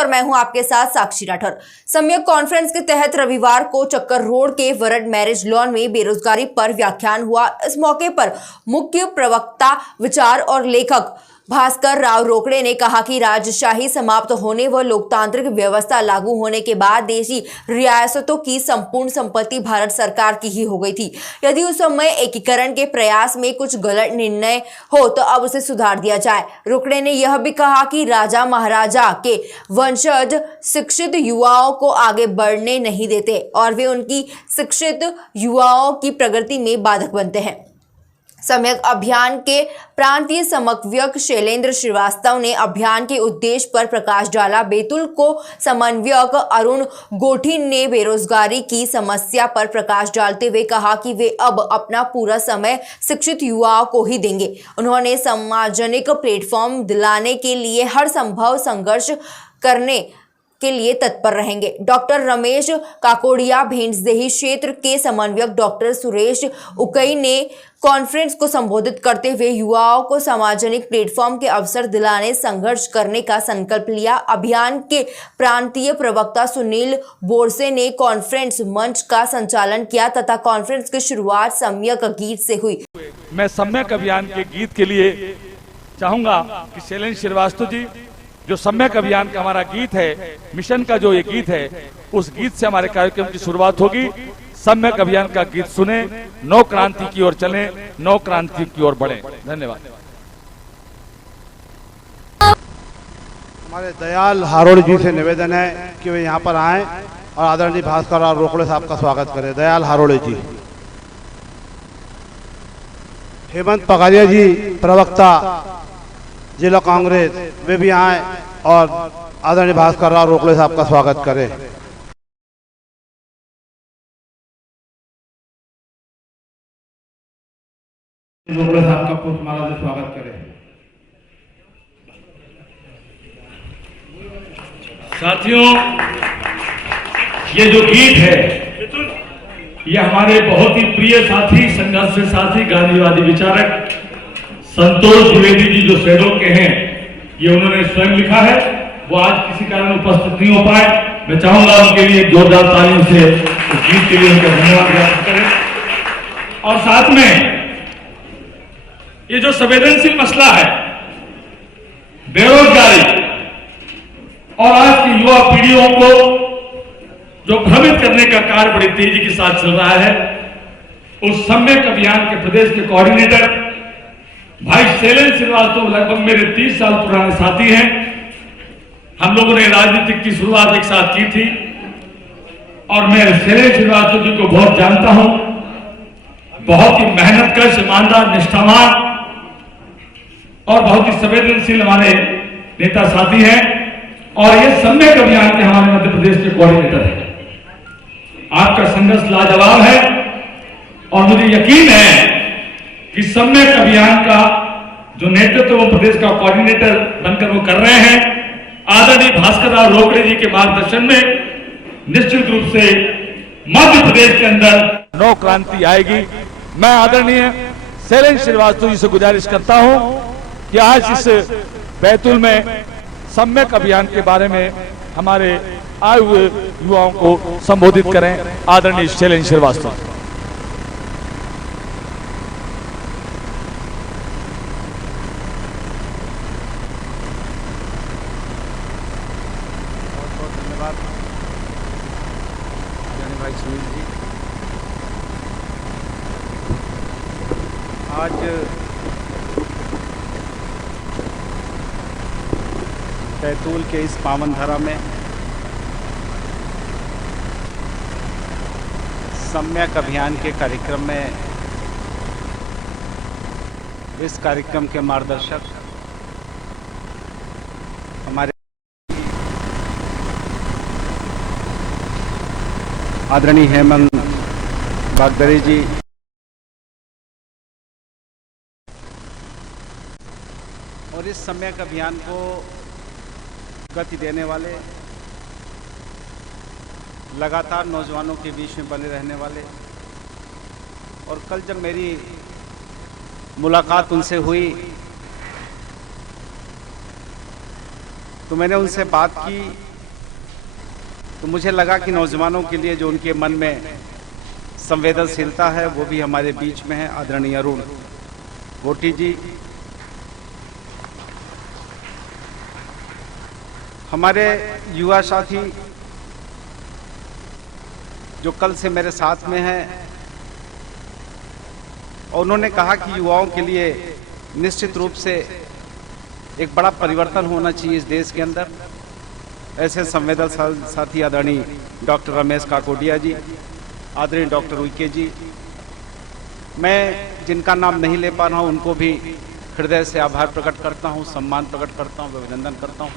और मैं हूं आपके साथ साक्षी राठौर। सम्यक कॉन्फ्रेंस के तहत रविवार को चक्कर रोड के वरड मैरिज लॉन में बेरोजगारी पर व्याख्यान हुआ। इस मौके पर मुख्य प्रवक्ता, विचार और लेखक भास्कर राव रोकड़े ने कहा कि राजशाही समाप्त होने व लोकतांत्रिक व्यवस्था लागू होने के बाद देशी रियासतों की संपूर्ण संपत्ति भारत सरकार की ही हो गई थी। यदि उस समय एकीकरण के प्रयास में कुछ गलत निर्णय हो तो अब उसे सुधार दिया जाए। रोकड़े ने यह भी कहा कि राजा महाराजा के वंशज शिक्षित युवाओं को आगे बढ़ने नहीं देते और वे उनकी शिक्षित युवाओं की प्रगति में बाधक बनते हैं। सम्यक अभियान के प्रांतीय समन्वयक शैलेंद्र श्रीवास्तव ने अभियान के उद्देश्य पर प्रकाश डाला। बैतूल को समन्वयक अरुण गोठी ने बेरोजगारी की समस्या पर प्रकाश डालते हुए कहा कि वे अब अपना पूरा समय शिक्षित युवाओं को ही देंगे। उन्होंने सार्वजनिक प्लेटफॉर्म दिलाने के लिए हर संभव संघर्ष करने के लिए तत्पर रहेंगे। डॉक्टर रमेश काकोड़िया भेंसदेही क्षेत्र के समन्वयक डॉक्टर सुरेश उकई ने कॉन्फ्रेंस को संबोधित करते हुए युवाओं को सार्वजनिक प्लेटफॉर्म के अवसर दिलाने संघर्ष करने का संकल्प लिया। अभियान के प्रांतीय प्रवक्ता सुनील बोरसे ने कॉन्फ्रेंस मंच का संचालन किया तथा कॉन्फ्रेंस की शुरुआत सम्यक गीत से हुई। मैं सम्यक अभियान के गीत के लिए चाहूंगा कि शैलेंद्र श्रीवास्तव जी, जो सम्यक अभियान का हमारा गीत है, मिशन का जो ये गीत है, उस गीत से हमारे कार्यक्रम की शुरुआत होगी। सम्यक अभियान का गीत सुने, नव क्रांति की ओर चलें, नव क्रांति की ओर बढ़ें। धन्यवाद। हमारे दयाल हारोड़ जी से निवेदन है कि वे यहाँ पर आएं और आदरणीय भास्कर राव रोकड़े साहब का स्वागत करें। दयाल हारोड़े जी। हेमंत पगारिया जी, प्रवक्ता जिला कांग्रेस, वे भी आए और आदरणीय भास्कर राव रोकड़े साहब का स्वागत करें। रोकड़े साहब का पुष्पमाला से स्वागत करें। साथियों, ये जो गीत है, ये हमारे बहुत ही प्रिय साथी, संघर्ष साथी, गांधीवादी विचारक संतोष द्विवेदी जी जो शहरों के हैं, ये उन्होंने स्वयं लिखा है। वो आज किसी कारण उपस्थित नहीं हो पाए। मैं चाहूंगा उनके लिए जोरदार तालियों से इस गीत के लिए उनका धन्यवाद व्यक्त करें। और साथ में ये जो संवेदनशील मसला है, बेरोजगारी और आज की युवा पीढ़ियों को जो भ्रमित करने का कार्य बड़ी तेजी के साथ चल रहा है, उस सम्यक अभियान के प्रदेश के कोऑर्डिनेटर भाई शैलेंद्र श्रीवास्तव लगभग मेरे 30 साल पुराने साथी हैं। हम लोगों ने राजनीतिक की शुरुआत एक साथ की थी और मैं शैलेंद्र श्रीवास्तव जी को बहुत जानता हूं। बहुत ही मेहनतकश, ईमानदार, निष्ठावान और बहुत ही संवेदनशील हमारे नेता साथी हैं और ये सम्यक अभियान के हमारे मध्य प्रदेश के कोऑर्डिनेटर हैं। आपका संघर्ष लाजवाब है और मुझे यकीन है कि सम्यक अभियान का जो नेतृत्व वो प्रदेश का कोऑर्डिनेटर बनकर वो कर रहे हैं, आदरणीय भास्कर राव रोकड़े जी के मार्गदर्शन में निश्चित रूप से मध्य प्रदेश के अंदर नव क्रांति आएगी। मैं आदरणीय शैलेंद्र श्रीवास्तव जी से गुजारिश करता हूं कि आज इस बैतूल में सम्यक अभियान के बारे में हमारे आए हुए युवाओं को संबोधित करें। आदरणीय शैलेंद्र श्रीवास्तव। भाई सुनील जी, आज बैतूल के इस पावन धरा में सम्यक अभियान के कार्यक्रम में इस कार्यक्रम के मार्गदर्शक हमारे आदरणीय हेमंत बागदरे जी, और इस सम्यक अभियान को गति देने वाले, लगातार नौजवानों के बीच में बने रहने वाले। और कल जब मेरी मुलाकात उनसे हुई तो मैंने उनसे बात की तो मुझे लगा कि नौजवानों के लिए जो उनके मन में संवेदनशीलता है वो भी हमारे बीच में है। आदरणीय अरुण गोटी जी, हमारे युवा साथी जो कल से मेरे साथ में हैं, और उन्होंने कहा कि युवाओं के लिए निश्चित रूप से एक बड़ा परिवर्तन होना चाहिए इस देश के अंदर। ऐसे संवेदनशील साथी आदरणीय डॉक्टर रमेश काकोडिया जी, आदरणीय डॉक्टर उइके जी, मैं जिनका नाम नहीं ले पा रहा हूं उनको भी हृदय से आभार प्रकट करता हूं, सम्मान प्रकट करता हूं, अभिनंदन करता हूं।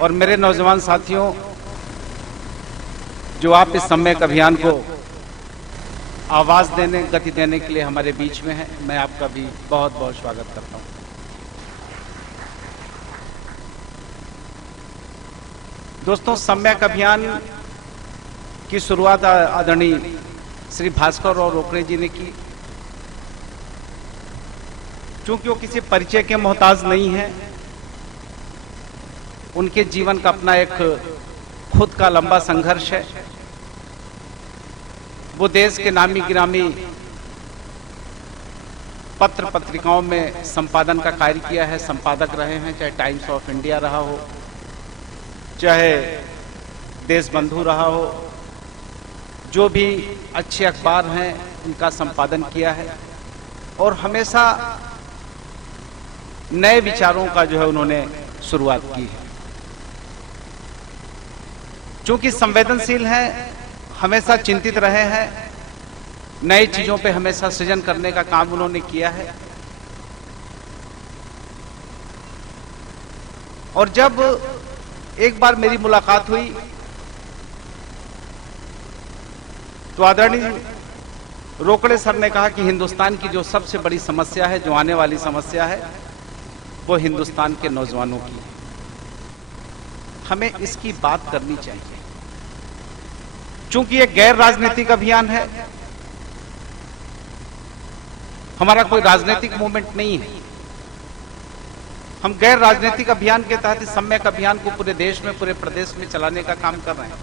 और मेरे नौजवान साथियों, जो आप इस सम्यक अभियान को आवाज देने, गति देने के लिए हमारे बीच में है, मैं आपका भी बहुत बहुत स्वागत करता हूं। दोस्तों, सम्यक अभियान की शुरुआत आदरणीय श्री भास्कर और रोकड़े जी ने की। चूंकि वो किसी परिचय के मोहताज नहीं है, उनके जीवन का अपना एक खुद का लंबा संघर्ष है। वो देश के नामी गिरामी पत्र पत्रिकाओं में संपादन का कार्य किया है, संपादक रहे हैं, चाहे टाइम्स ऑफ इंडिया रहा हो, चाहे देशबंधु रहा हो, जो भी अच्छे अखबार हैं उनका संपादन किया है। और हमेशा नए विचारों का जो है उन्होंने शुरुआत की है। चूंकि संवेदनशील हैं, हमेशा चिंतित रहे हैं, नई चीजों पे हमेशा सृजन करने का काम उन्होंने किया है। और जब एक बार मेरी मुलाकात हुई तो आदरणीय रोकड़े सर ने कहा कि हिंदुस्तान की जो सबसे बड़ी समस्या है, जो आने वाली समस्या है, वो हिंदुस्तान के नौजवानों की है। हमें इसकी बात करनी चाहिए। चूंकि ये गैर राजनीतिक अभियान है, हमारा कोई राजनीतिक मूवमेंट नहीं है, हम गैर राजनीतिक अभियान के तहत इस सम्यक अभियान को पूरे देश में, पूरे प्रदेश में चलाने का काम कर रहे हैं।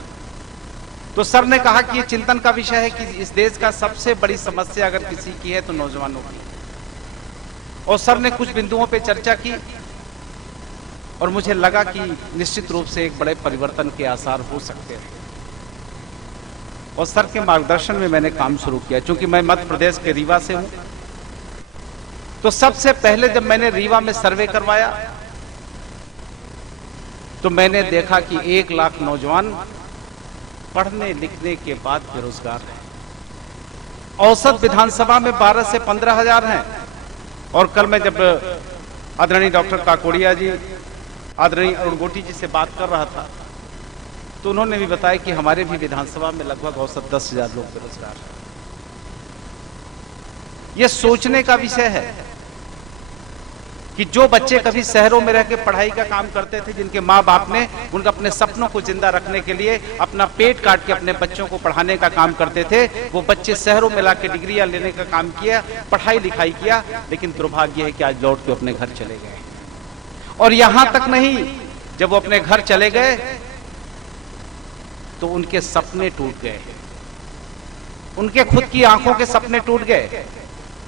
तो सर ने कहा कि ये चिंतन का विषय है कि इस देश का सबसे बड़ी समस्या अगर किसी की है तो नौजवानों की। और सर ने कुछ बिंदुओं पे चर्चा की और मुझे लगा कि निश्चित रूप से एक बड़े परिवर्तन के आसार हो सकते हैं। और सर के मार्गदर्शन में मैंने काम शुरू किया। चूंकि मैं मध्य प्रदेश के रीवा से हूं, तो सबसे पहले जब मैंने रीवा में सर्वे करवाया तो मैंने देखा कि 1 लाख नौजवान पढ़ने लिखने के बाद बेरोजगार हैं। औसत विधानसभा में 12 से 15 हजार हैं। और कल मैं जब आदरणीय डॉक्टर काकोडिया जी, आदरणीय अरुण गोटी जी से बात कर रहा था तो उन्होंने भी बताया कि हमारे भी विधानसभा में लगभग औसत 10,000 लोग बेरोजगार हैं। यह सोचने का विषय है कि जो बच्चे कभी शहरों में रह के पढ़ाई का काम करते थे, जिनके माँ बाप ने उनके अपने सपनों को जिंदा रखने के लिए अपना पेट काट के अपने बच्चों को पढ़ाने का काम करते थे, वो बच्चे शहरों में लाके डिग्रियां लेने का काम किया, पढ़ाई लिखाई किया, लेकिन दुर्भाग्य है कि आज लौट के अपने घर चले गए। और यहां तक नहीं, जब वो अपने घर चले गए तो उनके सपने टूट गए, उनके खुद की आंखों के सपने टूट गए,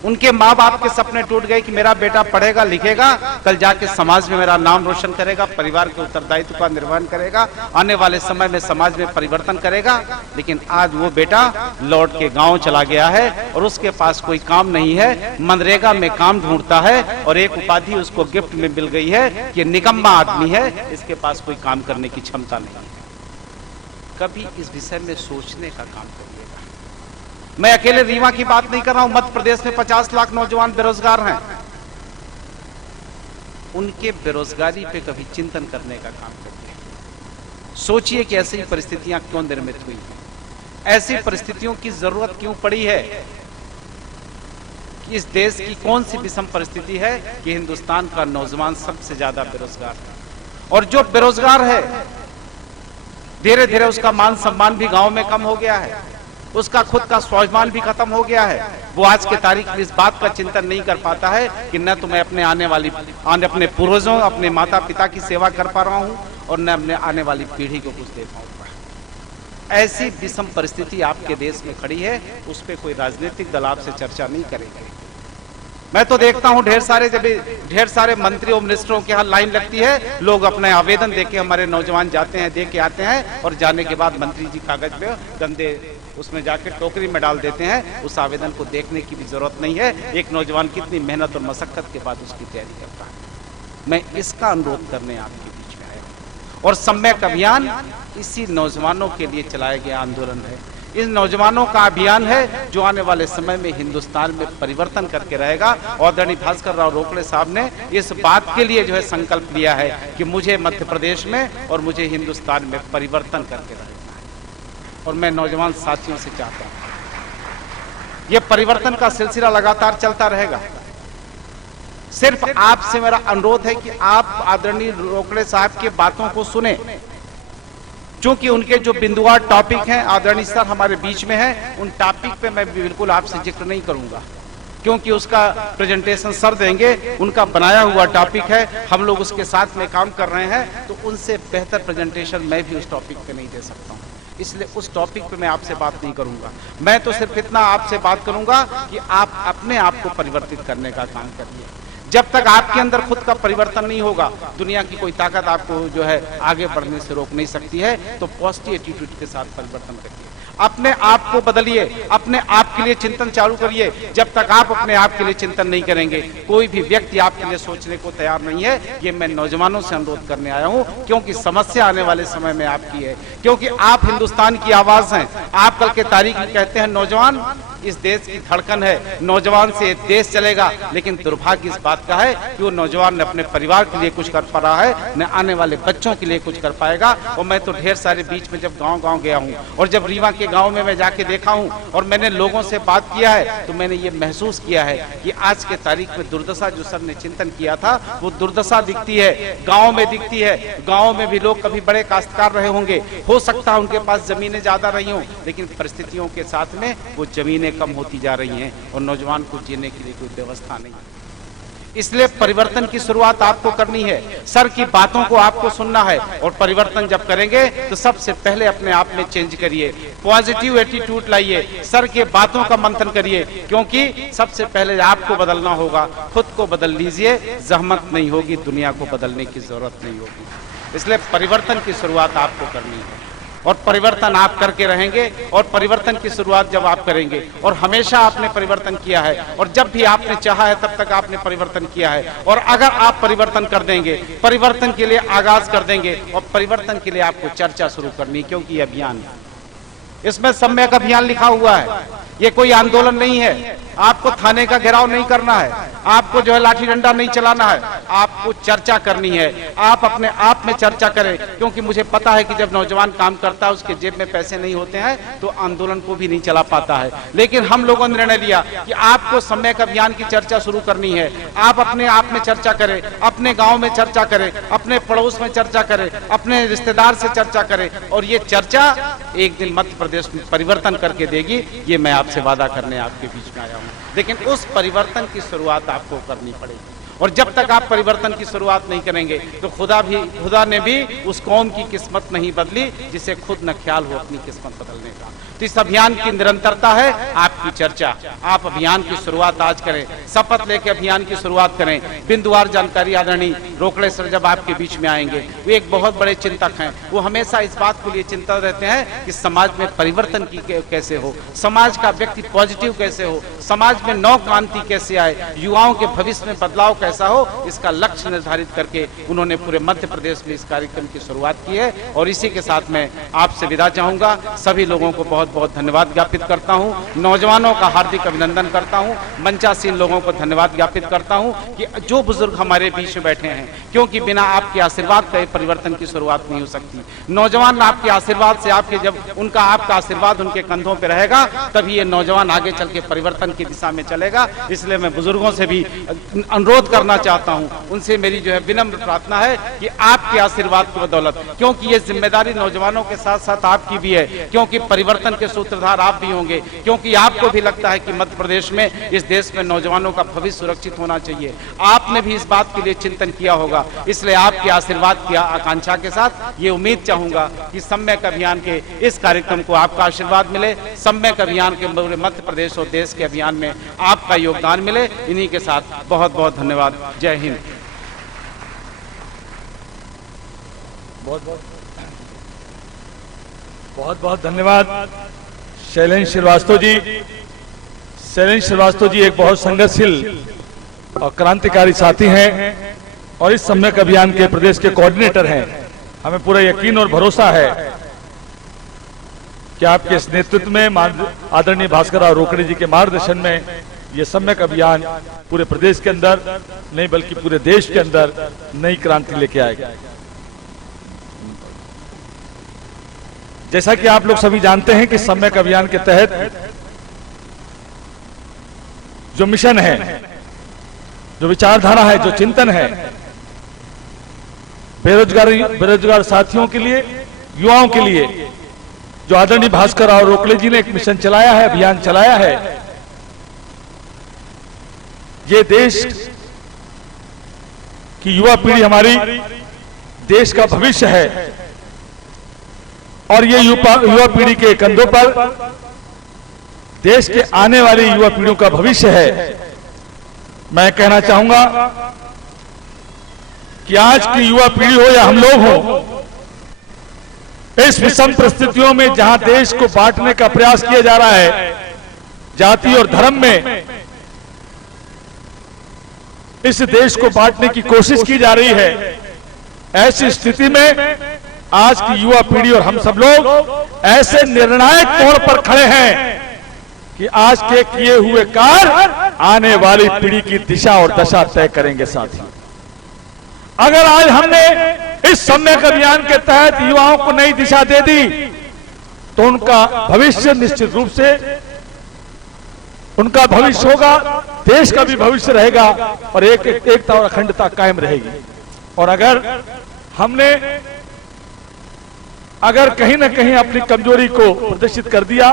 उनके माँ बाप के सपने टूट गए कि मेरा बेटा पढ़ेगा लिखेगा, कल जाके समाज में मेरा नाम रोशन करेगा, परिवार के उत्तरदायित्व का निर्वहन करेगा, आने वाले समय में समाज में परिवर्तन करेगा। लेकिन आज वो बेटा लौट के गांव चला गया है और उसके पास कोई काम नहीं है, मनरेगा में काम ढूंढता है और एक उपाधि उसको गिफ्ट में मिल गई है कि निकम्मा आदमी है, इसके पास कोई काम करने की क्षमता नहीं है। कभी इस विषय में सोचने का काम करिएगा। मैं अकेले रीवा की बात नहीं कर रहा हूं, मध्य प्रदेश में 50 लाख नौजवान बेरोजगार हैं। उनके बेरोजगारी पे कभी चिंतन करने का काम करिए। सोचिए कि ऐसी परिस्थितियां क्यों निर्मित हुई, ऐसी परिस्थितियों की जरूरत क्यों पड़ी है, कि इस देश की कौन सी विषम परिस्थिति है कि हिंदुस्तान का नौजवान सबसे ज्यादा बेरोजगार है। और जो बेरोजगार है, धीरे धीरे उसका मान सम्मान भी गांव में कम हो गया है, उसका खुद का स्वाभिमान भी खत्म हो गया है। वो आज के तारीख में इस बात का चिंतन नहीं कर पाता है कि न तो मैं अपने अपने पूर्वजों, अपने माता पिता की सेवा कर पा रहा हूं और न अपने आने वाली पीढ़ी को कुछ दे पाऊंगा। ऐसी विषम परिस्थिति आपके देश में खड़ी है, उस पर कोई राजनीतिक दल आपसे चर्चा नहीं करेंगे। मैं तो देखता हूं ढेर सारे मंत्री और मिनिस्टरों के यहाँ लाइन लगती है, लोग अपने आवेदन देके, हमारे नौजवान जाते हैं, दे के आते हैं, और जाने के बाद मंत्री जी कागज पे गंदे उसमें जाके टोकरी में डाल देते हैं। उस आवेदन को देखने की भी जरूरत नहीं है। एक नौजवान कितनी मेहनत और मशक्कत के बाद उसकी तैयारी करता है। मैं इसका अनुरोध करने आपके बीच में आया हूं। और सम्यक अभियान इसी नौजवानों के लिए चलाया गया आंदोलन है। इन नौजवानों का अभियान है जो आने वाले समय में हिंदुस्तान में परिवर्तन करके रहेगा। और आदरणीय भास्कर राव रोकड़े साहब ने इस बात के लिए जो है संकल्प लिया है कि मुझे मध्य प्रदेश में और मुझे हिंदुस्तान में परिवर्तन करके रहना है। और मैं नौजवान साथियों से चाहता हूं यह परिवर्तन का सिलसिला लगातार चलता रहेगा। सिर्फ आपसे मेरा अनुरोध है कि आप आदरणीय रोकड़े साहब की बातों को सुने, क्योंकि उनके जो बिंदुवार टॉपिक हैं, आदरणीय सर हमारे बीच में हैं, उन टॉपिक पे मैं बिल्कुल आपसे जिक्र नहीं करूंगा, क्योंकि उसका प्रेजेंटेशन सर देंगे। उनका बनाया हुआ टॉपिक है, हम लोग उसके साथ में काम कर रहे हैं, तो उनसे बेहतर प्रेजेंटेशन मैं भी उस टॉपिक पे नहीं दे सकता हूं। इसलिए उस टॉपिक पे मैं आपसे बात नहीं करूंगा। मैं तो सिर्फ इतना आपसे बात करूंगा कि आप अपने आप को परिवर्तित करने का काम करिए। जब तक आपके अंदर खुद का परिवर्तन नहीं होगा, दुनिया की कोई ताकत आपको जो है आगे बढ़ने से रोक नहीं सकती है। तो पॉजिटिव एटीट्यूड के साथ परिवर्तन करिए, अपने आप को बदलिए, अपने आप के लिए चिंतन चालू करिए। जब तक आप अपने आप के लिए चिंतन नहीं करेंगे, कोई भी व्यक्ति आपके लिए सोचने को तैयार नहीं है। ये मैं नौजवानों से अनुरोध करने आया हूं, क्योंकि समस्या आने वाले समय में आपकी है, क्योंकि आप हिंदुस्तान की आवाज हैं। आप कल के तारीख में कहते हैं नौजवान इस देश की धड़कन है, नौजवान से देश चलेगा। लेकिन दुर्भाग्य इस बात का है कि वो नौजवान ने अपने परिवार के लिए कुछ कर पा रहा है, न आने वाले बच्चों के लिए कुछ कर पाएगा। और मैं तो ढेर सारे बीच में जब गांव-गांव गया हूं, और जब रीवा के गांव में मैं जाके देखा हूं, और मैंने लोगों से बात किया है, तो मैंने ये महसूस किया है कि आज के तारीख में दुर्दशा जो सर ने चिंतन किया था, वो दुर्दशा दिखती है, गाँव में दिखती है। गाँव में भी लोग कभी बड़े काश्तकार रहे होंगे, हो सकता है उनके पास जमीनें ज्यादा रही हों, लेकिन परिस्थितियों के साथ में वो जमीनें कम होती जा रही हैं, और नौजवान को जीने के लिए कोई व्यवस्था नहीं। इसलिए परिवर्तन की शुरुआत आपको करनी है, सर की बातों को आपको सुनना है। और परिवर्तन जब करेंगे तो सबसे पहले अपने आप में चेंज करिए, पॉजिटिव एटीट्यूड लाइए, सर के बातों का मंथन करिए, क्योंकि सबसे पहले आपको बदलना होगा। खुद को बदल लीजिए, जहमत नहीं होगी, दुनिया को बदलने की जरूरत नहीं होगी। इसलिए परिवर्तन की शुरुआत आपको करनी है, और परिवर्तन आप करके रहेंगे। और परिवर्तन की शुरुआत जब आप करेंगे, और हमेशा आपने परिवर्तन किया है, और जब भी आपने चाहा है तब तक आपने परिवर्तन किया है। और अगर आप परिवर्तन कर देंगे, परिवर्तन के लिए आगाज कर देंगे, और परिवर्तन के लिए आपको चर्चा शुरू करनी, क्योंकि ये अभियान है, इसमें सम्यक अभियान लिखा हुआ है। ये कोई आंदोलन नहीं है, आपको थाने का घेराव नहीं करना है, आपको जो है लाठी डंडा नहीं चलाना है, आपको चर्चा करनी है। आप अपने आप में चर्चा करें, क्योंकि मुझे पता है कि जब नौजवान काम करता है, उसके जेब में पैसे नहीं होते हैं, तो आंदोलन को भी नहीं चला पाता है। लेकिन हम लोगों ने निर्णय लिया कि आपको सम्यक अभियान की चर्चा शुरू करनी है। आप अपने आप में चर्चा करें, अपने गाँव में चर्चा करें, अपने पड़ोस में चर्चा करें, अपने रिश्तेदार से चर्चा करें, और ये चर्चा एक दिन मध्य प्रदेश में परिवर्तन करके देगी। ये मैं आपसे वादा करने आपके बीच में आया हूं। लेकिन उस परिवर्तन की शुरुआत आपको करनी पड़ेगी, और जब तक आप परिवर्तन की शुरुआत नहीं करेंगे, तो खुदा ने भी उस कौम की किस्मत नहीं बदली जिसे खुद न ख्याल हो अपनी किस्मत बदलने का। तो इस अभियान की निरंतरता है आपकी चर्चा। आप अभियान की शुरुआत आज करें, शपथ लेके अभियान की शुरुआत करें। बिंदुवार जानकारी आदरणीय रोकड़े सर जब आपके बीच में आएंगे, वो एक बहुत बड़े चिंतक हैं। वो हमेशा इस बात को लिए चिंता रहते हैं कि समाज में परिवर्तन की कैसे हो, समाज का व्यक्ति पॉजिटिव कैसे हो, समाज में नव क्रांति कैसे आए, युवाओं के भविष्य में बदलाव कैसा हो, इसका लक्ष्य निर्धारित करके उन्होंने पूरे मध्य प्रदेश में इस कार्यक्रम की शुरुआत की है। और इसी के साथ मैं आपसे विदा चाहूंगा। सभी लोगों को बहुत बहुत धन्यवाद ज्ञापित करता हूं, नौजवानों का हार्दिक अभिनंदन करता हूं, मंचासीन लोगों को धन्यवाद ज्ञापित करता हूं कि जो बुजुर्ग हमारे बीच में बैठे हैं, क्योंकि बिना आपके आशीर्वाद का परिवर्तन की शुरुआत नहीं हो सकती। नौजवान आपके आशीर्वाद से, आपके जब उनका आपका आशीर्वाद उनके कंधों पर रहेगा, तभी ये नौजवान आगे चल के परिवर्तन की दिशा में चलेगा। इसलिए मैं बुजुर्गों से भी अनुरोध करना चाहता हूं, उनसे मेरी जो है विनम्र प्रार्थना है कि आपके आशीर्वाद की बदौलत, क्योंकि ये जिम्मेदारी नौजवानों के साथ साथ आपकी भी है, क्योंकि परिवर्तन के सूत्रधार आप भी होंगे, क्योंकि आप आपको भी लगता है कि मध्य प्रदेश में, इस देश में नौजवानों का भविष्य सुरक्षित होना चाहिए। आपने भी इस बात के लिए चिंतन किया होगा, इसलिए आपके आशीर्वाद की आकांक्षा के साथ ये उम्मीद चाहूंगा कि सम्यक अभियान के इस कार्यक्रम को आपका आशीर्वाद मिले, सम्यक अभियान के पूरे मध्य प्रदेश और देश के अभियान में आपका योगदान मिले। इन्हीं के साथ बहुत बहुत धन्यवाद। जय हिंद। बहुत बहुत धन्यवाद शैलेंद्र श्रीवास्तव जी। शैलेंद्र श्रीवास्तव जी एक बहुत संघर्षशील और क्रांतिकारी साथी हैं और इस सम्यक अभियान के प्रदेश के कोऑर्डिनेटर हैं। हमें पूरा यकीन और भरोसा है कि आपके इस नेतृत्व में आदरणीय भास्कर राव रोकड़े जी के मार्गदर्शन में ये सम्यक अभियान पूरे प्रदेश के अंदर नहीं बल्कि पूरे देश के अंदर नई क्रांति लेके आएगा। जैसा कि आप लोग सभी जानते हैं कि सम्यक अभियान के तहत जो मिशन है, जो विचारधारा है, जो चिंतन है, बेरोजगार साथियों के लिए, युवाओं के लिए, जो आदरणीय भास्कर राव रोकड़े जी ने एक मिशन चलाया है, अभियान चलाया है, ये देश की युवा पीढ़ी हमारी देश का भविष्य है और ये युवा पीढ़ी के कंधों पर देश के आने वाली युवा पीढ़ियों का भविष्य है। मैं कहना चाहूंगा कि आज की युवा पीढ़ी हो या हम लोग हो, इस विषम परिस्थितियों में जहां देश को बांटने का प्रयास किया जा रहा है, जाति और धर्म में इस देश को बांटने की कोशिश की जा रही है, ऐसी स्थिति में आज की युवा पीढ़ी और हम सब लोग ऐसे निर्णायक मोड़ पर खड़े हैं कि आज के किए हुए कार्य आने वाली पीढ़ी की दिशा और दशा तय करेंगे। साथियों, अगर आज हमने इस सम्यक अभियान के तहत युवाओं को नई दिशा दे दी तो उनका भविष्य निश्चित रूप से, उनका भविष्य होगा, देश का भी भविष्य रहेगा और एकता और अखंडता कायम रहेगी। और अगर कहीं ना कहीं अपनी कमजोरी को प्रदर्शित कर दिया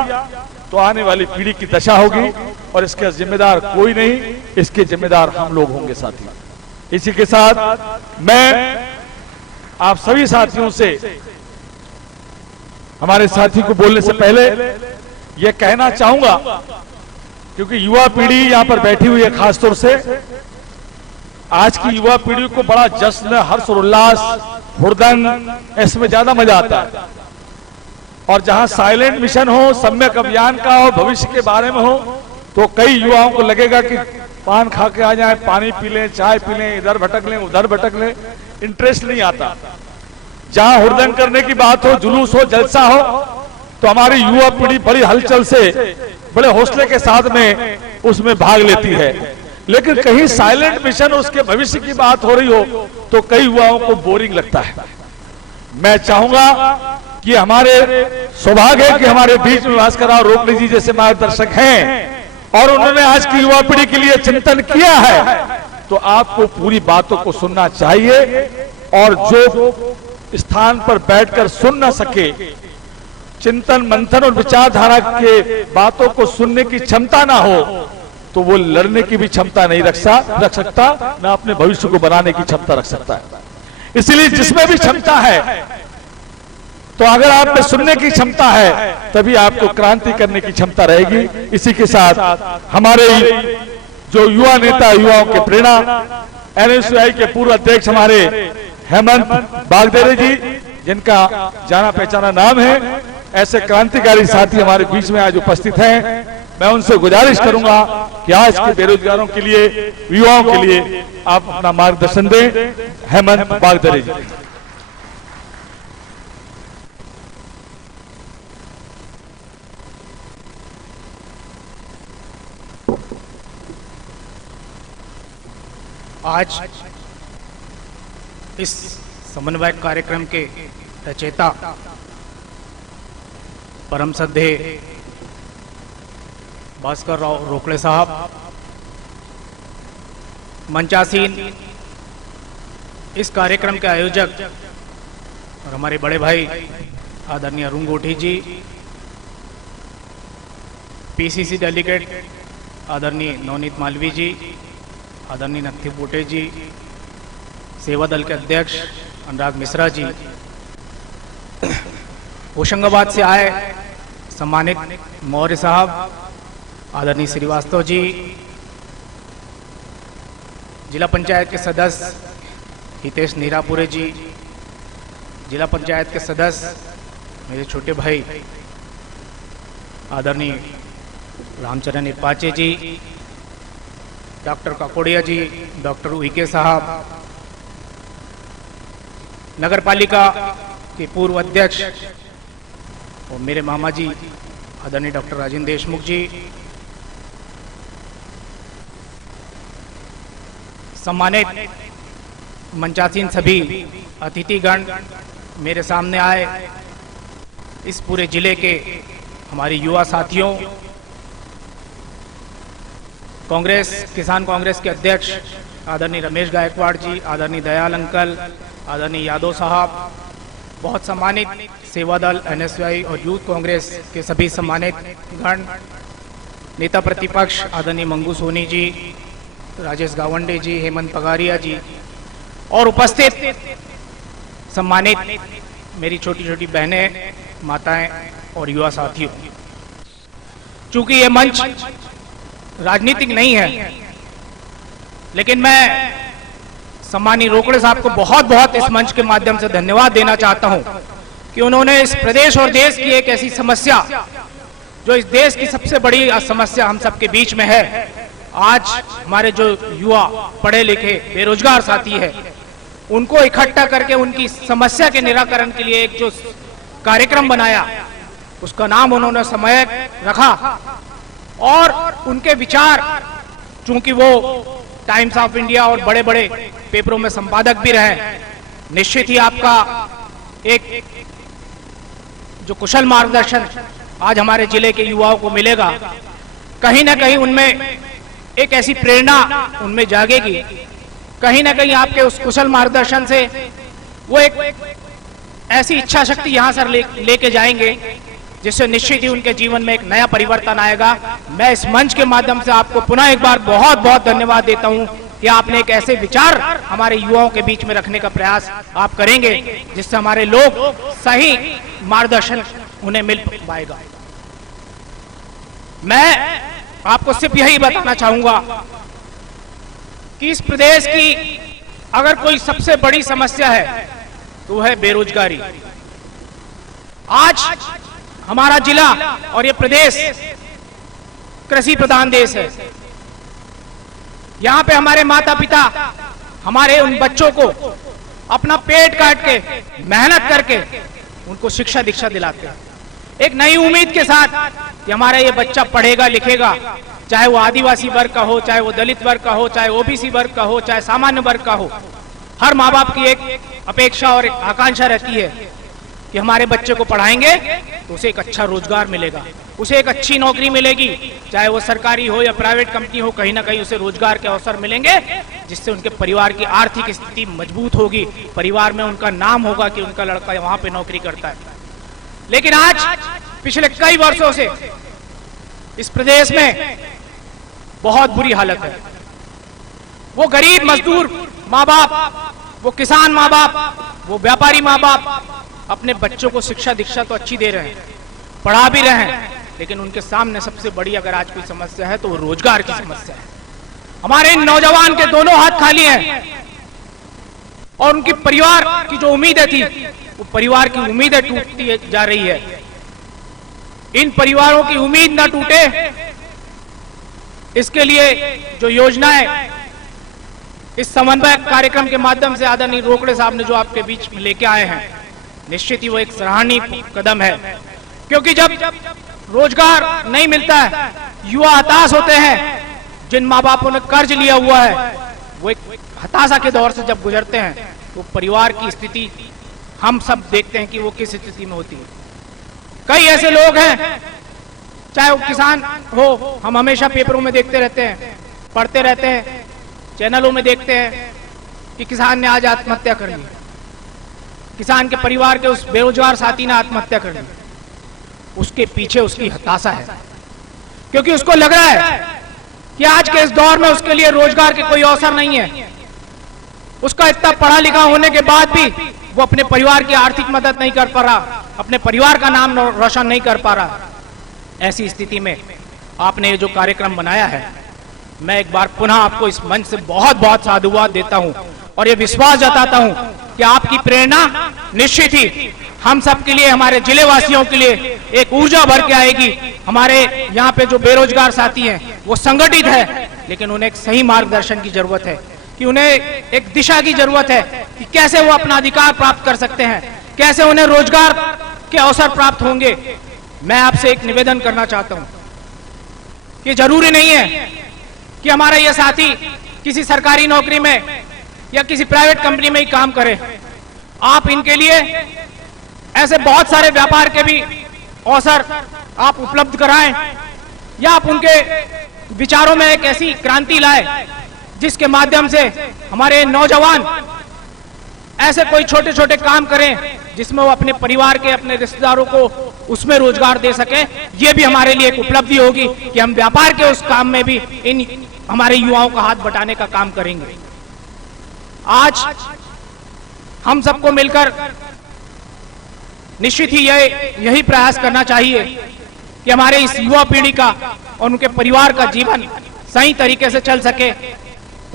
तो आने वाली पीढ़ी की दशा होगी और इसके जिम्मेदार कोई नहीं, इसके जिम्मेदार हम लोग होंगे। साथियों, इसी के साथ मैं आप सभी साथियों से, हमारे साथी को बोलने से पहले यह कहना चाहूंगा, क्योंकि युवा पीढ़ी यहां पर बैठी हुई है, खासतौर से आज की युवा पीढ़ी को बड़ा जश्न, हर्ष और उल्लास, हुड़दंग, इसमें ज्यादा मजा आता है। और जहां साइलेंट मिशन हो, सम्यक अभियान का हो, भविष्य के बारे में हो, तो कई युवाओं को लगेगा कि पान खा के आ जाए, पानी पी लें, चाय पी लें, इधर भटक लें, उधर भटक लें, इंटरेस्ट नहीं आता। जहां हुड़दंग करने की बात हो, जुलूस हो, जलसा हो, तो हमारी युवा पीढ़ी बड़ी हलचल से, बड़े हौसले के साथ में उसमें भाग लेती है। लेकिन कहीं साइलेंट मिशन, उसके भविष्य की बात हो रही हो तो कई युवाओं को बोरिंग लगता है। मैं चाहूंगा कि हमारे सौभाग्य है कि हमारे बीच में भास्कर राव रोकड़े जी जैसे मार्गदर्शक हैं और उन्होंने आज की युवा पीढ़ी के लिए चिंतन किया है, तो आपको पूरी बातों को सुनना चाहिए। और जो स्थान पर बैठकर सुन न सके, चिंतन मंथन और विचारधारा के बातों को सुनने की क्षमता ना हो, तो वो लड़ने की भी क्षमता नहीं रख सकता, ना अपने भविष्य को बनाने की क्षमता रख सकता है। इसलिए जिसमें भी क्षमता है, तो अगर आप में सुनने की क्षमता है, तभी आपको क्रांति करने की क्षमता रहेगी। इसी के साथ हमारे जो युवा नेता, युवाओं के प्रेरणा, एनएसयूआई के पूर्व अध्यक्ष हमारे हेमंत बागदेरे जी, जिनका जाना पहचाना नाम है, ऐसे क्रांतिकारी साथी हमारे बीच में आज उपस्थित हैं। मैं उनसे गुजारिश करूंगा कि आज के बेरोजगारों के लिए, युवाओं के लिए आप अपना मार्गदर्शन दें। हेमंत बागदेरे जी। आज इस समन्वय कार्यक्रम के रचयिता परम श्रद्धेय भास्कर राव रोकड़े साहब, मंचासीन इस कार्यक्रम के आयोजक और हमारे बड़े भाई आदरणीय अरुण गोठी जी, पीसीसी डेलीगेट आदरणीय नवनीत मालवीय जी, आदरणीय नत्थी बोटे जी, सेवा दल के अध्यक्ष अनुराग मिश्रा जी, होशंगाबाद से आए सम्मानित मौर्य साहब, आदरणीय श्रीवास्तव जी, जिला पंचायत के सदस्य हितेश नीरापुरे जी, जिला पंचायत के सदस्य मेरे छोटे भाई आदरणीय रामचरण इपाचे जी, डॉक्टर काकोड़िया जी, डॉक्टर उइके साहब, नगर पालिका के पूर्व अध्यक्ष और मेरे मामा जी आदरणीय डॉक्टर राजेंद्र देशमुख जी, सम्मानित मंचासीन सभी अतिथिगण, मेरे सामने आए इस पूरे जिले के हमारे युवा साथियों, कांग्रेस किसान कांग्रेस के अध्यक्ष आदरणीय रमेश गायकवाड़ जी, आदरणीय दयाल अंकल, आदरणीय यादव साहब, बहुत सम्मानित सेवा दल एनएसयूआई और यूथ कांग्रेस के सभी सम्मानित गण, नेता प्रतिपक्ष आदरणीय मंगू सोनी जी, राजेश गावंडे जी, हेमंत पगारिया जी और उपस्थित सम्मानित मेरी छोटी छोटी बहनें, माताएं और युवा साथियों। चूंकि ये मंच राजनीतिक नहीं है, लेकिन मैं सम्मानीय रोकड़े साहब को बहुत बहुत इस मंच के माध्यम से धन्यवाद देना चाहता हूं कि उन्होंने इस प्रदेश और देश की एक ऐसी समस्या, जो इस देश की सबसे बड़ी समस्या हम सबके बीच में है, आज हमारे जो युवा पढ़े लिखे बेरोजगार साथी है, उनको इकट्ठा करके उनकी समस्या के निराकरण के लिए एक जो कार्यक्रम बनाया, उसका नाम उन्होंने समय रखा और उनके विचार, चूंकि वो टाइम्स ऑफ इंडिया और बड़े बड़े पेपरों में संपादक भी रहे, निश्चित ही आपका एक जो कुशल मार्गदर्शन आज हमारे जिले के युवाओं को मिलेगा, कहीं ना कहीं उनमें एक ऐसी प्रेरणा उनमें जागेगी, कहीं ना कहीं आपके उस कुशल मार्गदर्शन से वो एक ऐसी इच्छा शक्ति यहां से लेके जाएंगे जिससे निश्चित ही उनके जीवन में एक नया परिवर्तन आएगा। मैं इस मंच के माध्यम से आपको पुनः एक बार बहुत बहुत धन्यवाद देता हूं कि आपने एक ऐसे विचार हमारे युवाओं के बीच में रखने का प्रयास आप करेंगे जिससे हमारे लोग सही मार्गदर्शन उन्हें मिल पाएगा। मैं आपको सिर्फ यही बताना चाहूंगा कि इस प्रदेश की अगर कोई सबसे बड़ी समस्या है तो है बेरोजगारी। आज हमारा जिला और ये प्रदेश कृषि प्रधान देश है। यहाँ पे हमारे माता पिता हमारे उन बच्चों को अपना पेट काट के मेहनत करके उनको शिक्षा दीक्षा दिलाते हैं, एक नई उम्मीद के साथ कि हमारा ये बच्चा पढ़ेगा लिखेगा, चाहे वो आदिवासी वर्ग का हो, चाहे वो दलित वर्ग का हो, चाहे ओबीसी वर्ग का हो, चाहे सामान्य वर्ग का हो। हर माँ बाप की एक अपेक्षा और एक आकांक्षा रहती है कि हमारे बच्चे को पढ़ाएंगे तो उसे एक अच्छा रोजगार मिलेगा, उसे एक अच्छी नौकरी मिलेगी, चाहे वो सरकारी हो या प्राइवेट कंपनी हो, कहीं ना कहीं उसे रोजगार के अवसर मिलेंगे जिससे उनके परिवार की आर्थिक स्थिति मजबूत होगी, परिवार में उनका नाम होगा कि उनका लड़का वहां पे नौकरी करता है। लेकिन आज पिछले कई वर्षों से इस प्रदेश में बहुत बुरी हालत है। वो गरीब मजदूर माँ बाप, वो किसान माँ बाप, वो व्यापारी माँ बाप अपने बच्चों को शिक्षा दीक्षा तो अच्छी दे रहे हैं, पढ़ा भी रहे हैं, लेकिन उनके सामने सबसे बड़ी अगर आज कोई समस्या है तो वो रोजगार की समस्या है। हमारे इन नौजवान के दोनों हाथ खाली हैं और उनकी परिवार की जो उम्मीदें थी वो परिवार की उम्मीदें टूटती जा रही है। इन परिवारों की उम्मीद न टूटे इसके लिए जो योजनाएं इस समन्वय कार्यक्रम के माध्यम से आदरणीय रोकड़े साहब ने जो आपके बीच में लेके आए हैं, निश्चित ही वो एक सराहनीय कदम है। क्योंकि जब रोजगार नहीं मिलता है, युवा हताश होते हैं, जिन माँ बापों ने कर्ज लिया हुआ है वो एक हताशा के दौर से जब गुजरते हैं तो परिवार की स्थिति हम सब देखते हैं कि वो किस स्थिति में होती है। कई ऐसे लोग हैं, चाहे वो किसान हो, हम हमेशा पेपरों में देखते रहते हैं, पढ़ते रहते हैं, चैनलों में देखते हैं कि किसान ने आज आत्महत्या कर ली, किसान के परिवार के उस बेरोजगार साथी ने आत्महत्या कर ली। उसके पीछे उसकी हताशा है, क्योंकि उसको लग रहा है कि आज के इस दौर में उसके लिए रोजगार के कोई अवसर नहीं है। उसका इतना पढ़ा लिखा होने के बाद भी वो अपने परिवार की आर्थिक मदद नहीं कर पा रहा, अपने परिवार का नाम रोशन नहीं कर पा रहा। ऐसी स्थिति में आपने ये जो कार्यक्रम बनाया है, मैं एक बार पुनः आपको इस मंच से बहुत बहुत साधुवाद देता हूं और ये विश्वास जताता हूं कि आपकी प्रेरणा निश्चित ही हम सब के लिए, हमारे जिले वासियों के लिए एक ऊर्जा भर के आएगी। हमारे यहाँ पे जो बेरोजगार साथी हैं वो संगठित है, लेकिन उन्हें एक सही मार्गदर्शन की जरूरत है, कि उन्हें एक दिशा की जरूरत है कि कैसे वो अपना अधिकार प्राप्त कर सकते हैं, कैसे उन्हें रोजगार के अवसर प्राप्त होंगे। मैं आपसे एक निवेदन करना चाहता हूं कि जरूरी नहीं है कि हमारा ये साथी किसी सरकारी नौकरी में या किसी प्राइवेट कंपनी में ही काम करे। आप इनके लिए ऐसे बहुत सारे व्यापार के भी अवसर आप उपलब्ध कराएं, या आप उनके विचारों में एक ऐसी क्रांति लाए जिसके माध्यम से हमारे नौजवान ऐसे कोई छोटे छोटे काम करें जिसमें वो अपने परिवार के, अपने रिश्तेदारों को उसमें रोजगार दे सके। ये भी हमारे लिए एक उपलब्धि होगी कि हम व्यापार के उस काम में भी इन हमारे युवाओं का हाथ बटाने का काम करेंगे। आज हम सबको मिलकर निश्चित ही यही प्रयास करना चाहिए कि हमारे इस युवा पीढ़ी का और उनके परिवार का जीवन सही तरीके से चल सके।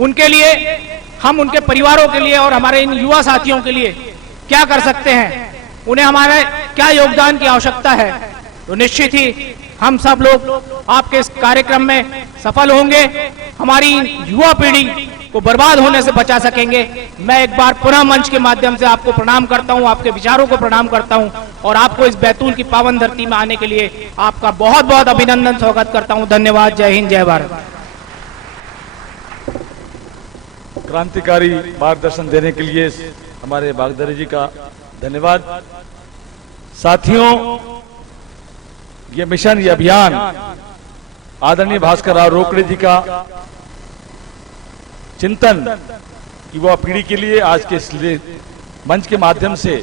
उनके लिए, हम उनके परिवारों के लिए और हमारे इन युवा साथियों के लिए क्या कर सकते हैं, उन्हें हमारे क्या योगदान की आवश्यकता है, तो निश्चित ही हम सब लोग आपके इस कार्यक्रम में सफल होंगे, हमारी युवा पीढ़ी को बर्बाद होने से बचा सकेंगे। मैं एक बार पुनः मंच के माध्यम से आपको प्रणाम करता हूं, आपके विचारों को प्रणाम करता हूं और आपको इस बैतूल की पावन धरती में आने के लिए आपका बहुत बहुत अभिनंदन, स्वागत करता हूं। धन्यवाद। जय हिंद, जय भारत। क्रांतिकारी मार्गदर्शन देने के लिए हमारे बागदरी जी का धन्यवाद। साथियों, ये मिशन, ये अभियान आदरणीय भास्कर राव रोकड़े जी का चिंतन युवा पीढ़ी के लिए आज के इस मंच के माध्यम से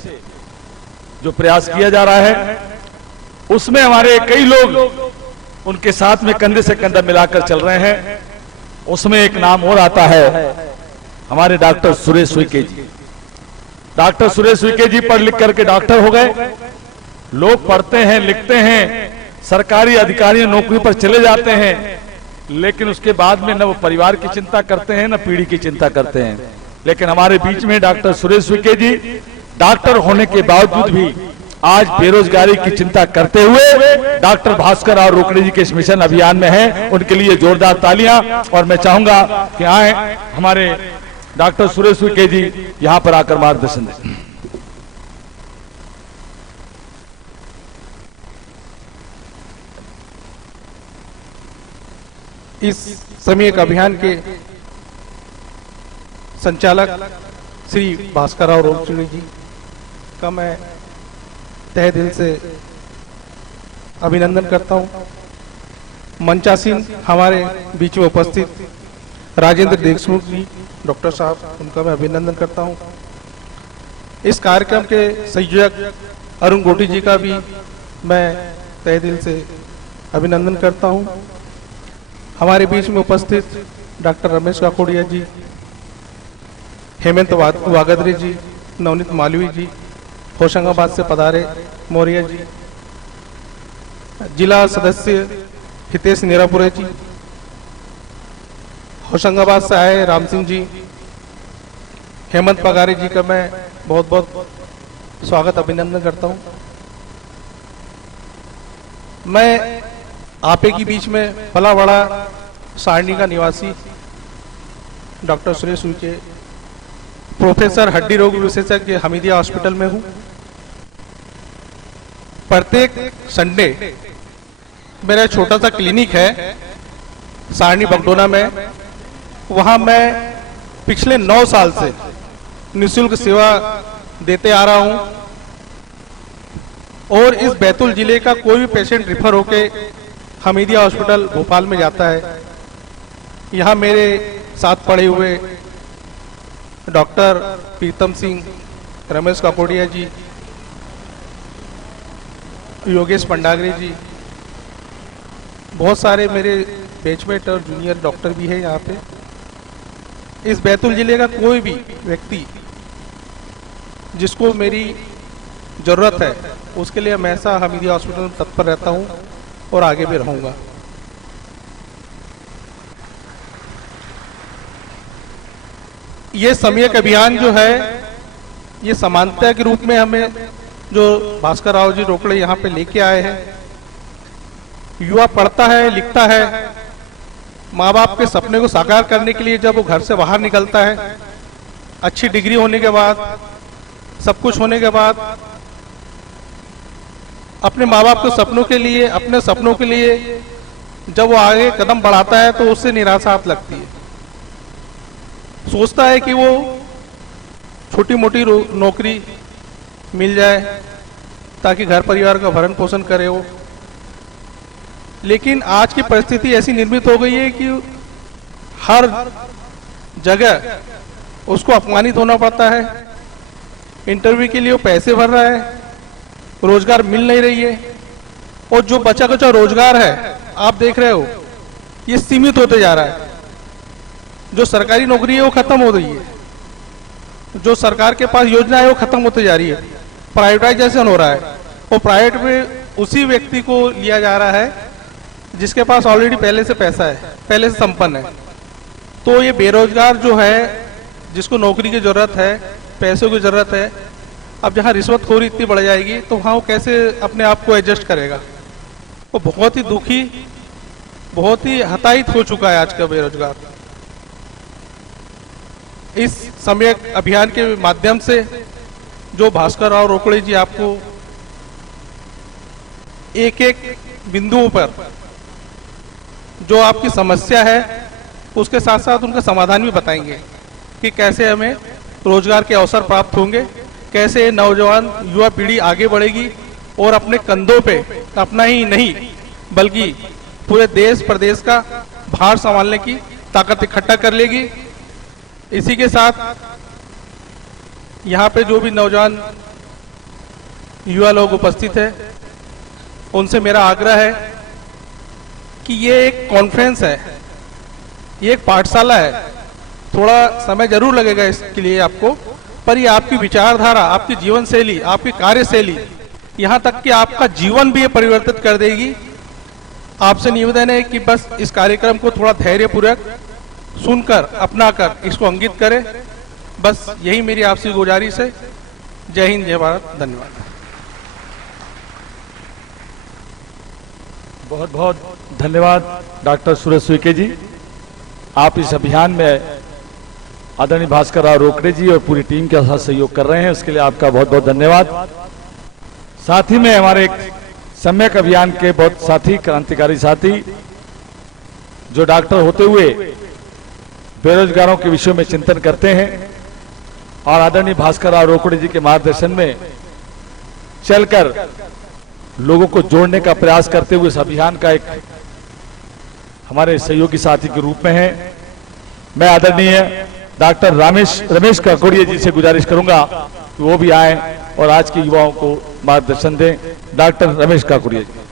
जो प्रयास किया जा रहा है, उसमें हमारे कई लोग उनके साथ में कंधे से कंधा मिलाकर चल रहे हैं। उसमें एक नाम और आता है, हमारे डॉक्टर सुरेश उइके जी। डॉक्टर सुरेश उइके जी पढ़ लिख करके डॉक्टर हो गए। लोग पढ़ते हैं, लिखते हैं, सरकारी अधिकारी नौकरी पर चले जाते हैं, लेकिन उसके बाद में न वो परिवार की चिंता करते हैं, न पीढ़ी की चिंता करते हैं। लेकिन हमारे बीच में डॉक्टर सुरेश उइके जी डॉक्टर होने के बावजूद भी आज बेरोजगारी की चिंता करते हुए डॉक्टर भास्कर राव रोकड़े जी के इस मिशन अभियान में हैं। उनके लिए जोरदार तालियां। और मैं चाहूंगा कि आए हमारे डॉक्टर सुरेश उइके जी यहां पर आकर मार्गदर्शन दें। इस समयक अभियान के संचालक श्री भास्कर राव रोकड़े जी का मैं तहे दिल से अभिनंदन करता हूं। मंचासीन हमारे बीच में उपस्थित राजेंद्र देशमुख जी, डॉक्टर साहब, उनका मैं अभिनंदन करता हूं। इस कार्यक्रम के संयोजक अरुण गोटी जी का भी मैं तहे दिल से अभिनंदन करता हूं। हमारे बीच में उपस्थित डॉक्टर रमेश काकोड़िया जी, हेमंत वागदरे जी, नवनीत मालवी जी, होशंगाबाद से पधारे मौर्य जी, जिला सदस्य हितेश निरापुरे जी, होशंगाबाद से आए राम सिंह जी, हेमंत पगारे जी का मैं बहुत बहुत स्वागत, अभिनंदन करता हूं। मैं आपे के बीच में पला बड़ा सारणी का निवासी डॉक्टर सुरेश उइके, प्रोफेसर हड्डी रोग विशेषज्ञ हमीदिया हॉस्पिटल में हूं। प्रत्येक संडे मेरा छोटा सा क्लिनिक है सारणी बगडोना में, वहां मैं पिछले 9 साल से निःशुल्क सेवा देते आ रहा हूं। और इस बैतूल जिले का कोई भी पेशेंट रिफर होके हमीदिया हॉस्पिटल भोपाल में जाता है, यहाँ मेरे साथ पड़े हुए डॉक्टर प्रीतम सिंह, रमेश काकोड़िया जी, योगेश पंडागरे जी, बहुत सारे मेरे बैचमेट और जूनियर डॉक्टर भी हैं यहाँ पे। इस बैतूल जिले का कोई भी व्यक्ति जिसको मेरी ज़रूरत है उसके लिए हमेशा हमीदिया हॉस्पिटल में तत्पर रहता हूँ और आगे भी रहूँगा। ये सम्यक अभियान जो है ये समानता के रूप में हमें जो भास्कर राव जी रोकड़े यहाँ पे लेके आए हैं। युवा पढ़ता है, लिखता है, माँ बाप के सपने को साकार करने के लिए जब वो घर से बाहर निकलता है, अच्छी डिग्री होने के बाद, सब कुछ होने के बाद, अपने माँ बाप के सपनों के लिए, अपने सपनों के लिए जब वो आगे कदम बढ़ाता है तो उससे निराशा हाथ लगती है। सोचता है कि वो छोटी मोटी नौकरी मिल जाए ताकि घर परिवार का भरण पोषण करे वो। लेकिन आज की परिस्थिति ऐसी निर्मित हो गई है कि हर जगह उसको अपमानित होना पड़ता है। इंटरव्यू के लिए वो पैसे भर रहा है, रोजगार मिल नहीं रही है, और जो बचा कुचा रोजगार है आप देख रहे हो ये सीमित होते जा रहा है। जो सरकारी नौकरी है वो खत्म हो रही है, जो सरकार के पास योजना है वो खत्म होते जा रही है, प्राइवेटाइजेशन हो रहा है, और प्राइवेट में उसी व्यक्ति को लिया जा रहा है जिसके पास ऑलरेडी पहले से पैसा है, पहले से संपन्न है। तो ये बेरोजगार जो है, जिसको नौकरी की जरूरत है, पैसों की जरूरत है, अब जहाँ रिश्वतखोरी इतनी बढ़ जाएगी तो वहाँ वो कैसे अपने आप को एडजस्ट करेगा। वो बहुत ही दुखी, बहुत ही हताहित हो चुका है आज का बेरोजगार। इस समय अभियान के माध्यम से जो भास्कर राव रोकड़े जी आपको एक एक बिंदुओं पर जो आपकी समस्या है उसके साथ साथ उनका समाधान भी बताएंगे कि कैसे हमें रोजगार के अवसर प्राप्त होंगे, कैसे नौजवान युवा पीढ़ी आगे बढ़ेगी और अपने कंधों पे अपना ही नहीं बल्कि पूरे देश प्रदेश का भार संभालने की ताकत इकट्ठा कर लेगी। इसी के साथ यहाँ पे जो भी नौजवान युवा लोग उपस्थित हैं उनसे मेरा आग्रह है कि ये एक कॉन्फ्रेंस है, ये एक पाठशाला है। थोड़ा समय जरूर लगेगा इसके लिए आपको, पर ये आपकी विचारधारा, आपकी जीवन शैली, आपकी कार्यशैली, यहाँ तक कि आपका जीवन भी ये परिवर्तित कर देगी। आपसे निवेदन है कि बस इस कार्यक्रम को थोड़ा धैर्यपूर्वक सुनकर, अपनाकर इसको अंकित करें। बस यही मेरी आपसे गुजारिश है। जय हिंद, जय भारत, धन्यवाद। बहुत बहुत धन्यवाद डॉक्टर सुरेश सुइके जी। आप इस अभियान में आदरणीय भास्कर राव रोकड़े जी और पूरी टीम के साथ सहयोग कर रहे हैं, उसके लिए आपका बहुत बहुत धन्यवाद। साथ ही में हमारे एक सम्यक अभियान के बहुत साथी, क्रांतिकारी साथी, जो डॉक्टर होते हुए बेरोजगारों के विषयों में चिंतन करते हैं और आदरणीय भास्कर राव रोकड़े जी के मार्गदर्शन में चलकर लोगों को जोड़ने का प्रयास करते हुए इस अभियान का एक हमारे सहयोगी साथी के रूप में है। मैं आदरणीय डॉक्टर रमेश काकोड़िया जी से गुजारिश करूंगा कि वो भी आए और आज के युवाओं को मार्गदर्शन दें। डॉक्टर रमेश काकोड़िया जी।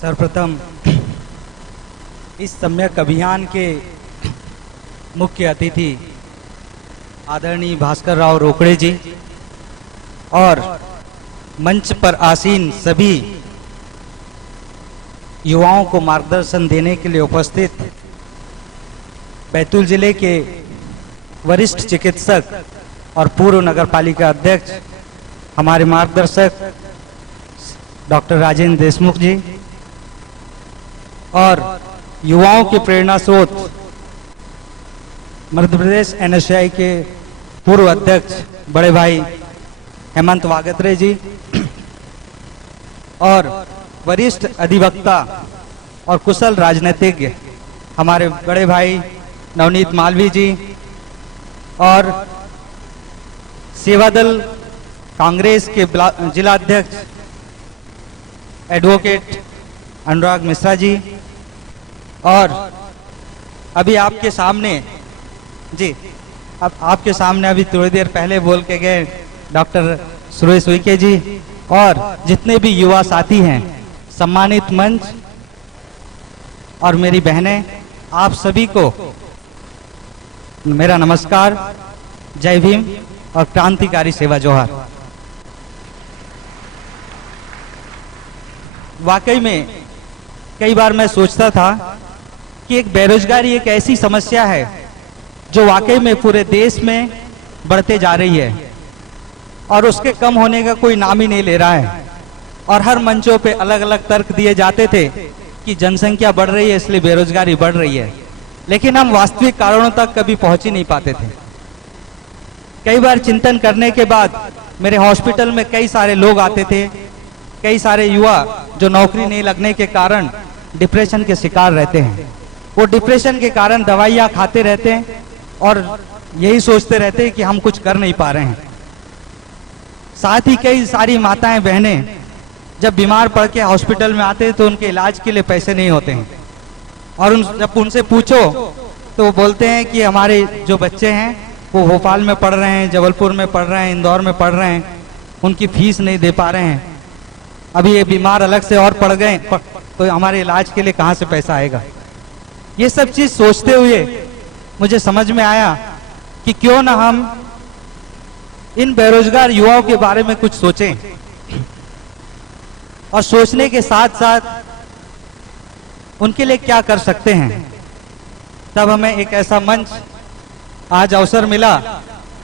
सर्वप्रथम इस सम्यक अभियान के मुख्य अतिथि आदरणीय भास्कर राव रोकड़े जी और मंच पर आसीन सभी युवाओं को मार्गदर्शन देने के लिए उपस्थित बैतूल जिले के वरिष्ठ चिकित्सक और पूर्व नगरपालिका अध्यक्ष हमारे मार्गदर्शक डॉक्टर राजेंद्र देशमुख जी और युवाओं के प्रेरणा स्रोत मध्य प्रदेश NSY के पूर्व अध्यक्ष बड़े भाई हेमंत वागत्रे जी और वरिष्ठ अधिवक्ता और कुशल राजनीतिज्ञ हमारे बड़े भाई नवनीत मालवी जी और सेवादल कांग्रेस के जिला अध्यक्ष एडवोकेट अनुराग मिश्रा जी, और अभी आपके सामने जी, अब आपके सामने अभी थोड़ी देर पहले बोल के गए डॉक्टर सुरेश उइके जी, और जितने भी युवा साथी हैं, सम्मानित मंच और मेरी बहनें, आप सभी को मेरा नमस्कार, जय भीम और क्रांतिकारी सेवा जोहार। वाकई में कई बार मैं सोचता था कि एक बेरोजगारी एक ऐसी समस्या है जो वाकई में पूरे देश में बढ़ते जा रही है और उसके कम होने का कोई नाम ही नहीं ले रहा है। और हर मंचों पे अलग अलग तर्क दिए जाते थे कि जनसंख्या बढ़ रही है इसलिए बेरोजगारी बढ़ रही है, लेकिन हम वास्तविक कारणों तक कभी पहुंच ही नहीं पाते थे। कई बार चिंतन करने के बाद मेरे हॉस्पिटल में कई सारे लोग आते थे, कई सारे युवा जो नौकरी नहीं लगने के कारण डिप्रेशन के शिकार रहते हैं। वो डिप्रेशन के कारण दवाइयाँ खाते रहते हैं और यही सोचते रहते हैं कि हम कुछ कर नहीं पा रहे हैं। साथ ही कई सारी माताएं बहनें जब बीमार पड़ के हॉस्पिटल में आते हैं तो उनके इलाज के लिए पैसे नहीं होते हैं, और जब उनसे पूछो तो वो बोलते हैं कि हमारे जो बच्चे हैं वो भोपाल में पढ़ रहे हैं, जबलपुर में पढ़ रहे हैं, इंदौर में पढ़ रहे हैं, उनकी फीस नहीं दे पा रहे हैं। अभी ये बीमार अलग से और पड़ गए तो हमारे इलाज के लिए कहाँ से पैसा आएगा। ये सब चीज सोचते हुए मुझे समझ में आया कि क्यों ना हम इन बेरोजगार युवाओं के बारे में कुछ सोचें, और सोचने के साथ साथ उनके लिए क्या कर सकते हैं। तब हमें एक ऐसा मंच आज अवसर मिला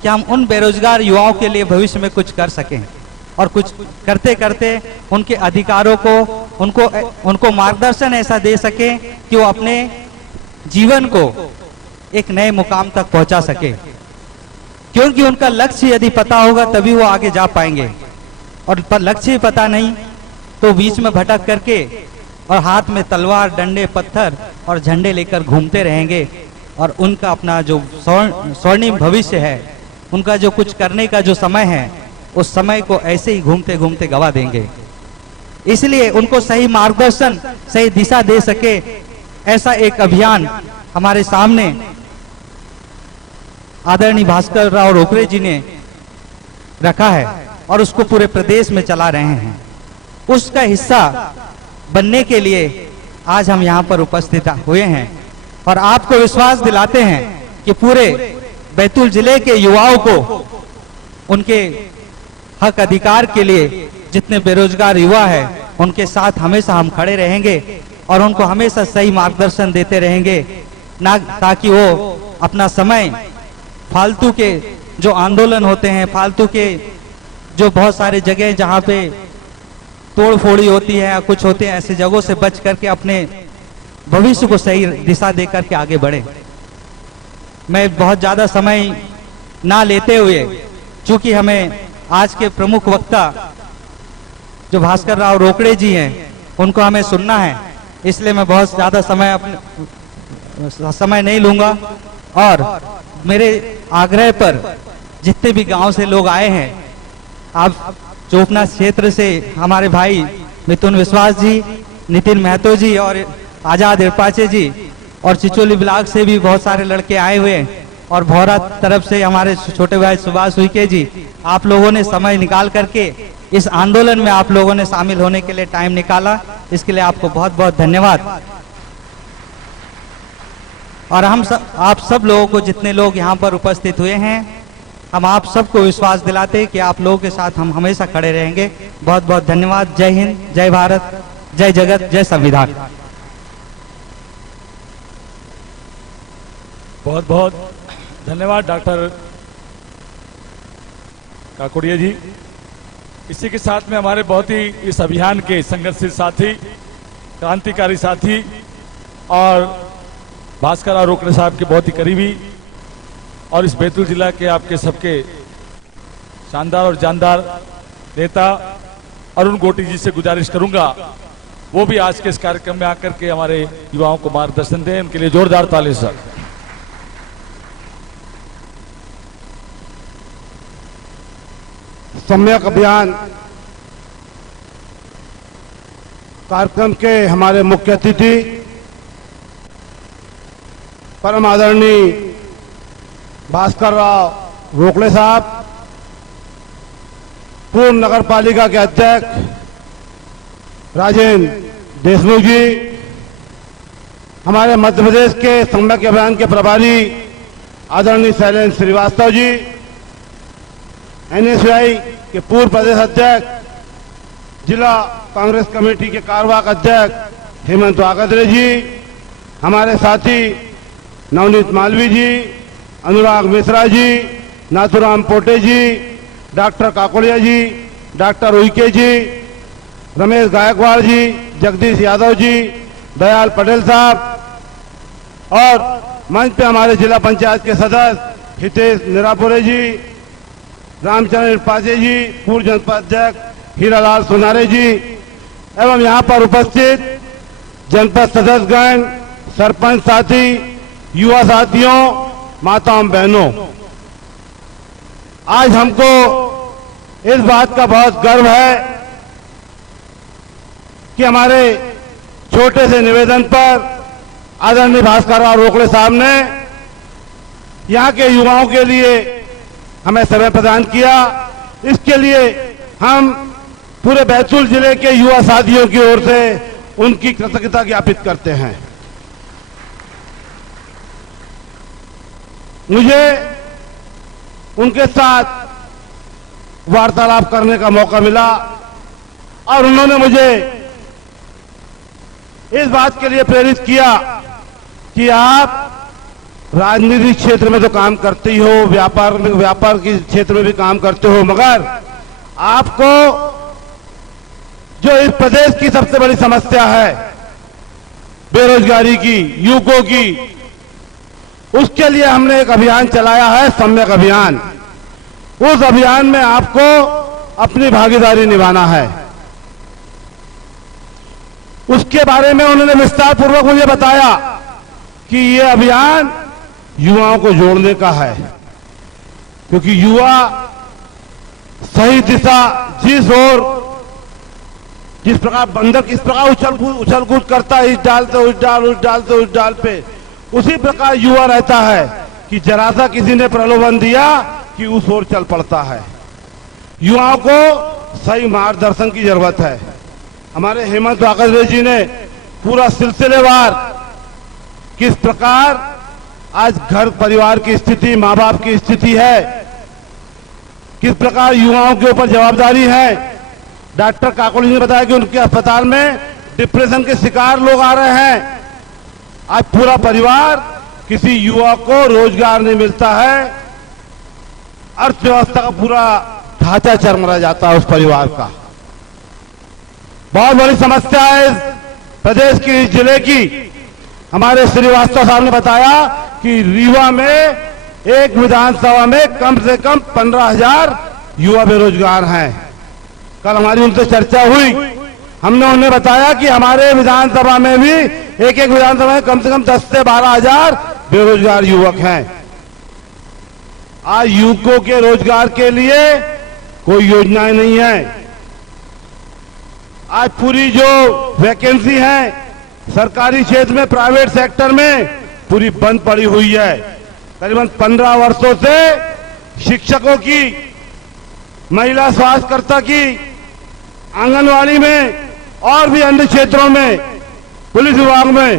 कि हम उन बेरोजगार युवाओं के लिए भविष्य में कुछ कर सकें, और कुछ करते करते उनके अधिकारों को उनको मार्गदर्शन ऐसा दे सके कि वो अपने जीवन को एक नए मुकाम तक पहुंचा सके। क्योंकि उनका लक्ष्य यदि पता होगा तभी वो आगे जा पाएंगे, और पर लक्ष्य ही पता नहीं तो बीच में भटक करके और हाथ में तलवार, डंडे, पत्थर और झंडे लेकर घूमते रहेंगे, और उनका अपना जो स्वर्णिम भविष्य है, उनका जो कुछ करने का जो समय है, उस समय को ऐसे ही घूमते घूमते गवा देंगे। इसलिए उनको सही मार्गदर्शन, सही दिशा दे सके ऐसा एक अभियान हमारे सामने आदरणीय भास्कर राव रोकड़े जी ने रखा है और उसको पूरे प्रदेश में चला रहे हैं। उसका हिस्सा बनने के लिए आज हम यहाँ पर उपस्थित हुए हैं, और आपको विश्वास दिलाते हैं कि पूरे बैतूल जिले के युवाओं को उनके हक अधिकार के लिए जितने बेरोजगार युवा है उनके साथ हमेशा हम खड़े रहेंगे और उनको हमेशा सही मार्गदर्शन देते रहेंगे, ना ताकि वो अपना समय फालतू के जो आंदोलन होते हैं, फालतू के जो बहुत सारे जगह जहाँ पे तोड़ फोड़ी होती है या कुछ होते हैं, ऐसी जगहों से बच करके अपने भविष्य को सही दिशा दे करके आगे बढ़े। मैं बहुत ज़्यादा समय ना लेते हुए, चूंकि हमें आज के प्रमुख वक्ता जो भास्कर राव रोकड़े जी हैं उनको हमें सुनना है, इसलिए मैं बहुत ज़्यादा समय नहीं लूँगा। और मेरे आग्रह पर जितने भी गांव से लोग आए हैं, आप चोपना क्षेत्र से हमारे भाई मिथुन विश्वास जी, नितिन महतो जी और आजाद इरपाचे जी, और चिचोली ब्लॉक से भी बहुत सारे लड़के आए हुए हैं, और भौरा तरफ से हमारे छोटे भाई सुभाष उइके जी, आप लोगों ने समय निकाल करके इस आंदोलन में आप लोगों ने शामिल होने के लिए टाइम निकाला, इसके लिए आपको बहुत बहुत धन्यवाद। और आप सब लोगों को, जितने लोग यहाँ पर उपस्थित हुए हैं, हम आप सबको विश्वास दिलाते हैं कि आप लोगों के साथ हम हमेशा खड़े रहेंगे। बहुत बहुत धन्यवाद। जय हिंद, जय भारत, जय जगत, जय संविधान। बहुत बहुत धन्यवाद डॉक्टर काकोड़िया जी। इसी के साथ में हमारे बहुत ही इस अभियान के संघर्षशील साथी, क्रांतिकारी साथी और भास्कर राव रोकड़े साहब के बहुत ही करीबी, और इस बैतूल जिला के आपके सबके शानदार और जानदार नेता अरुण गोटी जी से गुजारिश करूंगा वो भी आज के इस कार्यक्रम में आकर के हमारे युवाओं को मार्गदर्शन दें। उनके लिए जोरदार ताली सर। सम्यक अभियान कार्यक्रम के हमारे मुख्य अतिथि परम आदरणीय भास्कर राव रोकले साहब, पूर्व नगर पालिका के अध्यक्ष राजेंद्र देशमुख जी, हमारे मध्य प्रदेश के सम्यक अभियान के प्रभारी आदरणीय शैलेंद्र श्रीवास्तव जी, एनएसयूआई के पूर्व प्रदेश अध्यक्ष, जिला कांग्रेस कमेटी के कार्यवाहक अध्यक्ष हेमंत वागदरे जी, हमारे साथी नवनीत मालवी जी, अनुराग मिश्रा जी, नाथुराम पोटे जी, डॉक्टर काकोड़िया जी, डॉक्टर उइके जी, रमेश गायकवाड़ जी, जगदीश यादव जी, दयाल पटेल साहब और मंच पे हमारे जिला पंचायत के सदस्य हितेश निरापुरे जी, रामचंद्र पाजे जी, पूर्व जनपद अध्यक्ष हीरालाल सोनारे जी एवं यहाँ पर उपस्थित जनपद सदस्यगण, सरपंच साथी, युवा साथियों, माताओं बहनों, आज हमको इस बात का बहुत गर्व है कि हमारे छोटे से निवेदन पर आदरणीय भास्कर राव रोकले साहब ने यहाँ के युवाओं के लिए हमें समय प्रदान किया। इसके लिए हम पूरे बैतूल जिले के युवा साथियों की ओर से उनकी कृतज्ञता ज्ञापित करते हैं। मुझे उनके साथ वार्तालाप करने का मौका मिला और उन्होंने मुझे इस बात के लिए प्रेरित किया कि आप राजनीतिक क्षेत्र में तो काम करते ही हो, व्यापार के क्षेत्र में भी काम करते हो, मगर आपको जो इस प्रदेश की सबसे बड़ी समस्या है बेरोजगारी की, युवकों की, उसके लिए हमने एक अभियान चलाया है, सम्यक अभियान। उस अभियान में आपको अपनी भागीदारी निभाना है। उसके बारे में उन्होंने विस्तार पूर्वक मुझे बताया कि ये अभियान युवाओं को जोड़ने का है, क्योंकि युवा सही दिशा जिस प्रकार बंदर किस प्रकार उछल कूद करता है, इस डाल से उस डाल, उस डाल से उस डाल पे, उसी प्रकार युवा रहता है कि जरा सा किसी ने प्रलोभन दिया कि उस ओर चल पड़ता है। युवाओं को सही मार्गदर्शन की जरूरत है। हमारे हेमंत वागदरे जी ने पूरा सिलसिलेवार किस प्रकार आज घर परिवार की स्थिति, माँ बाप की स्थिति है, किस प्रकार युवाओं के ऊपर जवाबदारी है। डॉक्टर काकोड़ी ने बताया कि उनके अस्पताल में डिप्रेशन के शिकार लोग आ रहे हैं। आज पूरा परिवार, किसी युवा को रोजगार नहीं मिलता है, अर्थव्यवस्था का पूरा ढांचा चरमरा जाता है उस परिवार का। बहुत बड़ी समस्या है इस प्रदेश की, इस जिले की। हमारे श्रीवास्तव साहब ने बताया कि रीवा में एक विधानसभा में कम से कम 15,000 युवा बेरोजगार हैं। कल हमारी उनसे चर्चा हुई, हमने उन्हें बताया कि हमारे विधानसभा में भी एक विधानसभा में कम से कम 10 से 12,000 बेरोजगार युवक हैं। आज युवकों के रोजगार के लिए कोई योजनाएं नहीं है। आज पूरी जो वैकेंसी है सरकारी क्षेत्र में, प्राइवेट सेक्टर में, पूरी बंद पड़ी हुई है। करीबन 15 वर्षों से शिक्षकों की, महिला स्वास्थ्यकर्ता की, आंगनवाड़ी में और भी अन्य क्षेत्रों में, पुलिस विभाग में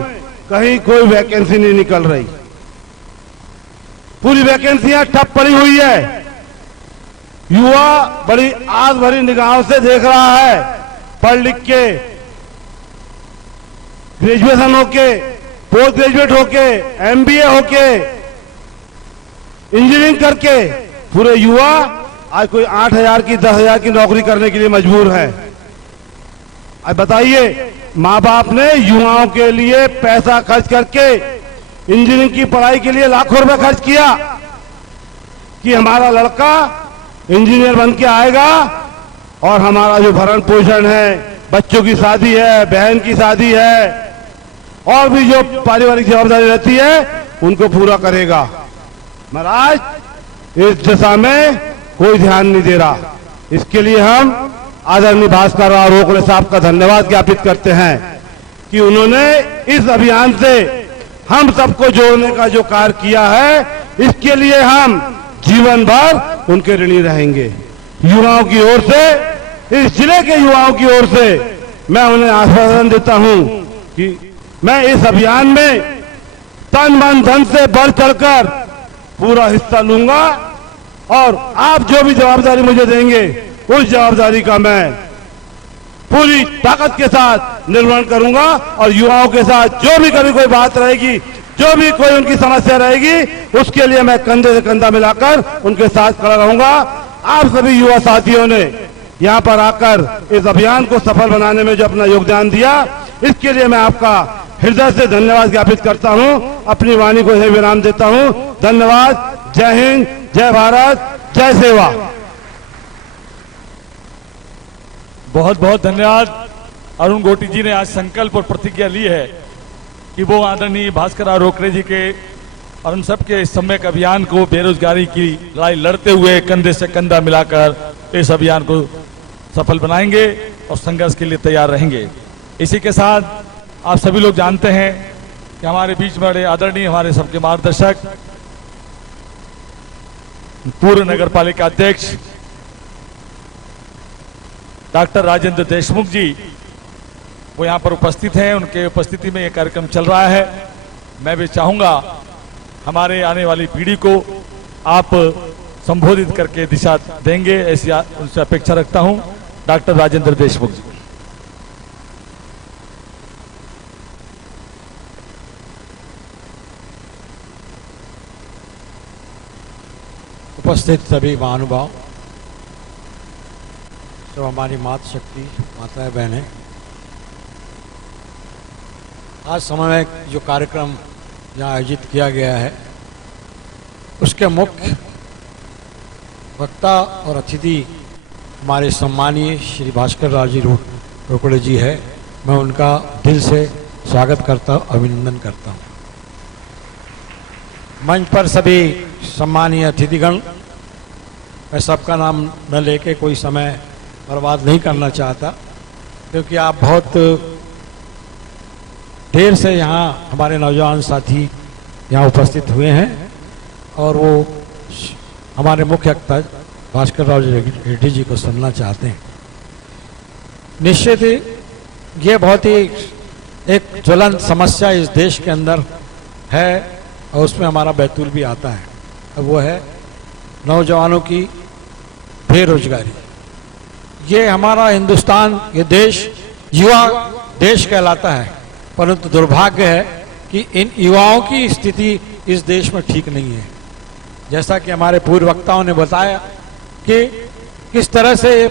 कहीं कोई वैकेंसी नहीं निकल रही। पूरी वैकेंसियां ठप पड़ी हुई है। युवा बड़ी आस भरी निगाहों से देख रहा है, पढ़ लिख के, ग्रेजुएशन होके, पोस्ट ग्रेजुएट होके, एमबीए होके, इंजीनियरिंग करके पूरे युवा आज कोई 8,000 की 10,000 की नौकरी करने के लिए मजबूर है। अब बताइए, माँ बाप ने युवाओं के लिए पैसा खर्च करके इंजीनियरिंग की पढ़ाई के लिए लाखों रुपए खर्च किया कि हमारा लड़का इंजीनियर बन के आएगा और हमारा जो भरण पोषण है, बच्चों की शादी है, बहन की शादी है और भी जो पारिवारिक जवाबदारी रहती है उनको पूरा करेगा। मगर आज इस दिशा में कोई ध्यान नहीं दे रहा। इसके लिए हम आदरणीय भास्कर राव रोकड़े साहब का धन्यवाद ज्ञापित करते हैं कि उन्होंने इस अभियान से हम सबको जोड़ने का जो कार्य किया है, इसके लिए हम जीवन भर उनके ऋणी रहेंगे। युवाओं की ओर से, इस जिले के युवाओं की ओर से मैं उन्हें आश्वासन देता हूं कि मैं इस अभियान में तन मन धन से बढ़ चढ़कर पूरा हिस्सा लूंगा और आप जो भी जवाबदारी मुझे देंगे उस जवाबदारी का मैं पूरी ताकत के साथ निर्वहन करूंगा और युवाओं के साथ जो भी कभी कोई बात रहेगी, जो भी कोई उनकी समस्या रहेगी, उसके लिए मैं कंधे से कंधा मिलाकर उनके साथ खड़ा रहूंगा। आप सभी युवा साथियों ने यहाँ पर आकर इस अभियान को सफल बनाने में जो अपना योगदान दिया, इसके लिए मैं आपका हृदय से धन्यवाद ज्ञापित करता हूं। अपनी वाणी को यही विराम देता हूं। धन्यवाद। जय हिंद, जय भारत, जय सेवा। बहुत बहुत धन्यवाद। अरुण गोटी जी ने आज संकल्प और प्रतिज्ञा ली है कि वो आदरणीय भास्कर राव रोकड़े जी के और हम सबके इस सम्यक अभियान को बेरोजगारी की लड़ाई लड़ते हुए कंधे से कंधा मिलाकर इस अभियान को सफल बनाएंगे और संघर्ष के लिए तैयार रहेंगे। इसी के साथ आप सभी लोग जानते हैं कि हमारे बीच में बड़े आदरणीय हमारे सबके मार्गदर्शक पूर्व नगर पालिका अध्यक्ष डॉक्टर राजेंद्र देशमुख जी वो यहाँ पर उपस्थित हैं। उनके उपस्थिति में ये कार्यक्रम चल रहा है। मैं भी चाहूंगा हमारे आने वाली पीढ़ी को आप संबोधित करके दिशा देंगे, ऐसी उनसे अपेक्षा रखता हूं। डॉक्टर राजेंद्र देशमुख जी। उपस्थित सभी महानुभाव, सब हमारी मातृ शक्ति माताएं बहनें, आज समय में जो कार्यक्रम यहाँ आयोजित किया गया है उसके मुख्य वक्ता और अतिथि हमारे सम्मानीय श्री भास्कर राव जी रोकड़े जी है। मैं उनका दिल से स्वागत करता हूँ, अभिनंदन करता हूँ। मंच पर सभी सम्मानीय अतिथिगण, मैं सबका नाम न लेके कोई समय बर्बाद नहीं करना चाहता, क्योंकि आप बहुत देर से यहाँ हमारे नौजवान साथी यहाँ उपस्थित हुए हैं और वो हमारे मुख्य वक्ता भास्कर राव रेड्डी जी को सुनना चाहते हैं। निश्चित ही ये बहुत ही एक ज्वलंत समस्या इस देश के अंदर है और उसमें हमारा बैतूल भी आता है। अब वो है नौजवानों की बेरोजगारी। ये हमारा हिंदुस्तान, ये देश युवा देश कहलाता है, परंतु दुर्भाग्य है कि इन युवाओं की स्थिति इस देश में ठीक नहीं है। जैसा कि हमारे पूर्व वक्ताओं ने बताया कि किस तरह से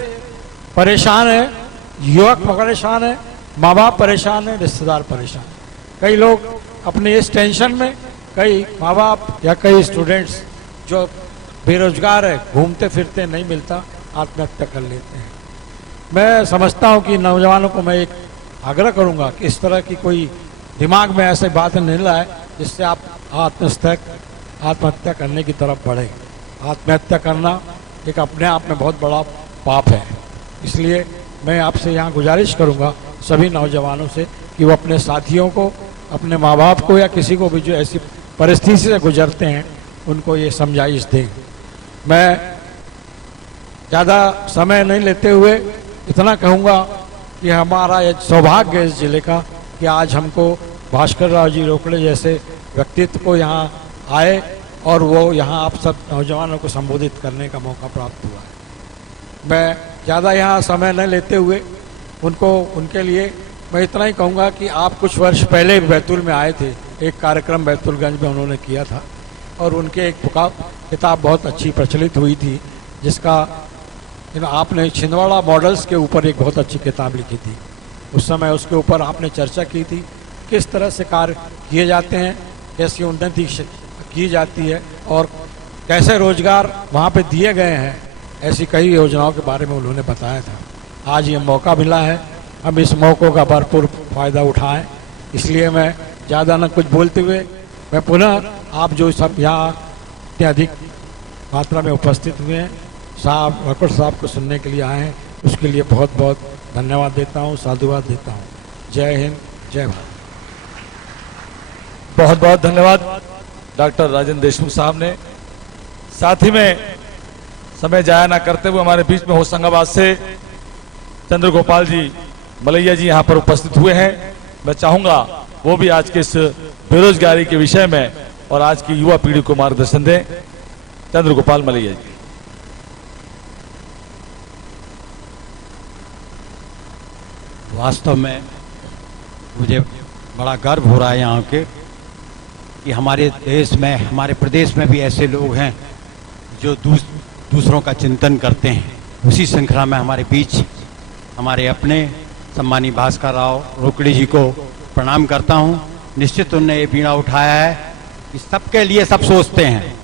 परेशान है, युवक परेशान है, माँ बाप परेशान है, रिश्तेदार परेशान है। कई लोग अपने इस टेंशन में, कई माँ बाप या कई स्टूडेंट्स जो बेरोजगार है, घूमते फिरते नहीं मिलता, आत्महत्या कर लेते हैं। मैं समझता हूँ कि नौजवानों को मैं एक आग्रह करूँगा कि इस तरह की कोई दिमाग में ऐसे बातें नहीं लाए जिससे आप आत्महत्या करने की तरफ बढ़े। आत्महत्या करना एक अपने आप में बहुत बड़ा पाप है। इसलिए मैं आपसे यहाँ गुजारिश करूँगा सभी नौजवानों से कि वो अपने साथियों को, अपने माँ बाप को या किसी को भी जो ऐसी परिस्थिति से गुजरते हैं उनको ये समझाइश दें। मैं ज़्यादा समय नहीं लेते हुए इतना कहूँगा कि हमारा ये सौभाग्य है इस जिले का कि आज हमको भास्कर राव जी रोकड़े जैसे व्यक्तित्व को यहाँ आए और वो यहाँ आप सब नौजवानों को संबोधित करने का मौका प्राप्त हुआ है। मैं ज़्यादा यहाँ समय न लेते हुए उनके लिए मैं इतना ही कहूँगा कि आप कुछ वर्ष पहले बैतूल में आए थे, एक कार्यक्रम बैतूलगंज में उन्होंने किया था और उनके एक किताब बहुत अच्छी प्रचलित हुई थी जिसका आपने छिंदवाड़ा मॉडल्स के ऊपर एक बहुत अच्छी किताब लिखी थी। उस समय उसके ऊपर आपने चर्चा की थी किस तरह से कार्य किए जाते हैं, कैसी उन्नति की जाती है और कैसे रोजगार वहाँ पे दिए गए हैं। ऐसी कई योजनाओं के बारे में उन्होंने बताया था। आज ये मौका मिला है, हम इस मौक़ों का भरपूर फ़ायदा उठाएं। इसलिए मैं ज़्यादा न कुछ बोलते हुए मैं पुनः आप जो सब यहाँ इतने अधिक मात्रा में उपस्थित हुए हैं, साहब वकड़ साहब को सुनने के लिए आए हैं, उसके लिए बहुत बहुत धन्यवाद देता हूँ, साधुवाद देता हूँ। जय हिंद, जय भारत। बहुत बहुत धन्यवाद डॉक्टर राजेंद्र देशमुख साहब ने। साथ ही में समय जाया ना करते हुए हमारे बीच में होशंगाबाद से चंद्र गोपाल जी मलैया जी यहाँ पर उपस्थित हुए हैं। मैं चाहूंगा वो भी आज के इस बेरोजगारी के विषय में और आज की युवा पीढ़ी को मार्गदर्शन दें। चंद्र गोपाल मलैया जी। वास्तव में मुझे बड़ा गर्व हो रहा है यहाँ के कि हमारे देश में, हमारे प्रदेश में भी ऐसे लोग हैं जो दूसरों का चिंतन करते हैं। उसी श्रृंखला में हमारे बीच हमारे अपने सम्मानी भास्कर राव रोकड़ी जी को प्रणाम करता हूँ। निश्चित उनने ये बीड़ा उठाया है कि सबके लिए सब सोचते हैं,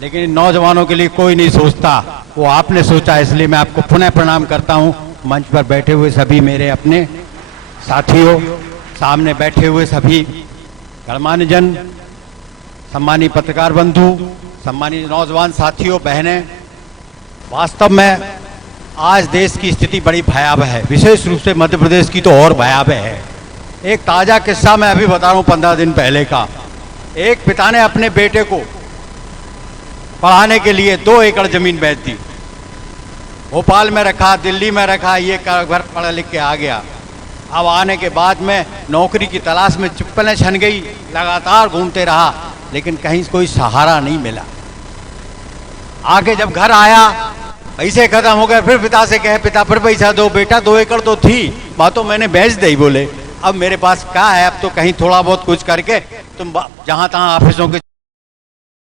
लेकिन नौजवानों के लिए कोई नहीं सोचता। वो आपने सोचा, इसलिए मैं आपको पुनः प्रणाम करता हूँ। मंच पर बैठे हुए सभी मेरे अपने साथियों, सामने बैठे हुए सभी गणमान्य जन, सम्मानी पत्रकार बंधु, सम्मानी नौजवान साथियों, बहनें, वास्तव में आज देश की स्थिति बड़ी भयावह है। विशेष रूप से मध्य प्रदेश की तो और भयावह है। एक ताज़ा किस्सा मैं अभी बता रहा हूँ 15 दिन पहले का। एक पिता ने अपने बेटे को पढ़ाने के लिए 2 एकड़ जमीन बेच दी। भोपाल में रखा, दिल्ली में रखा, ये घर पढ़ लिख के आ गया। अब आने के बाद में नौकरी की तलाश में चुप्पलें छन गई, लगातार घूमते रहा, लेकिन कहीं कोई सहारा नहीं मिला। आगे जब घर आया, पैसे खत्म हो गए, फिर पिता से कहे, पिता फिर पैसा दो। बेटा 2 एकड़ तो थी, बात तो मैंने बेच दी। बोले अब मेरे पास क्या है, अब तो कहीं थोड़ा बहुत कुछ करके तुम जहां तहां ऑफिसों के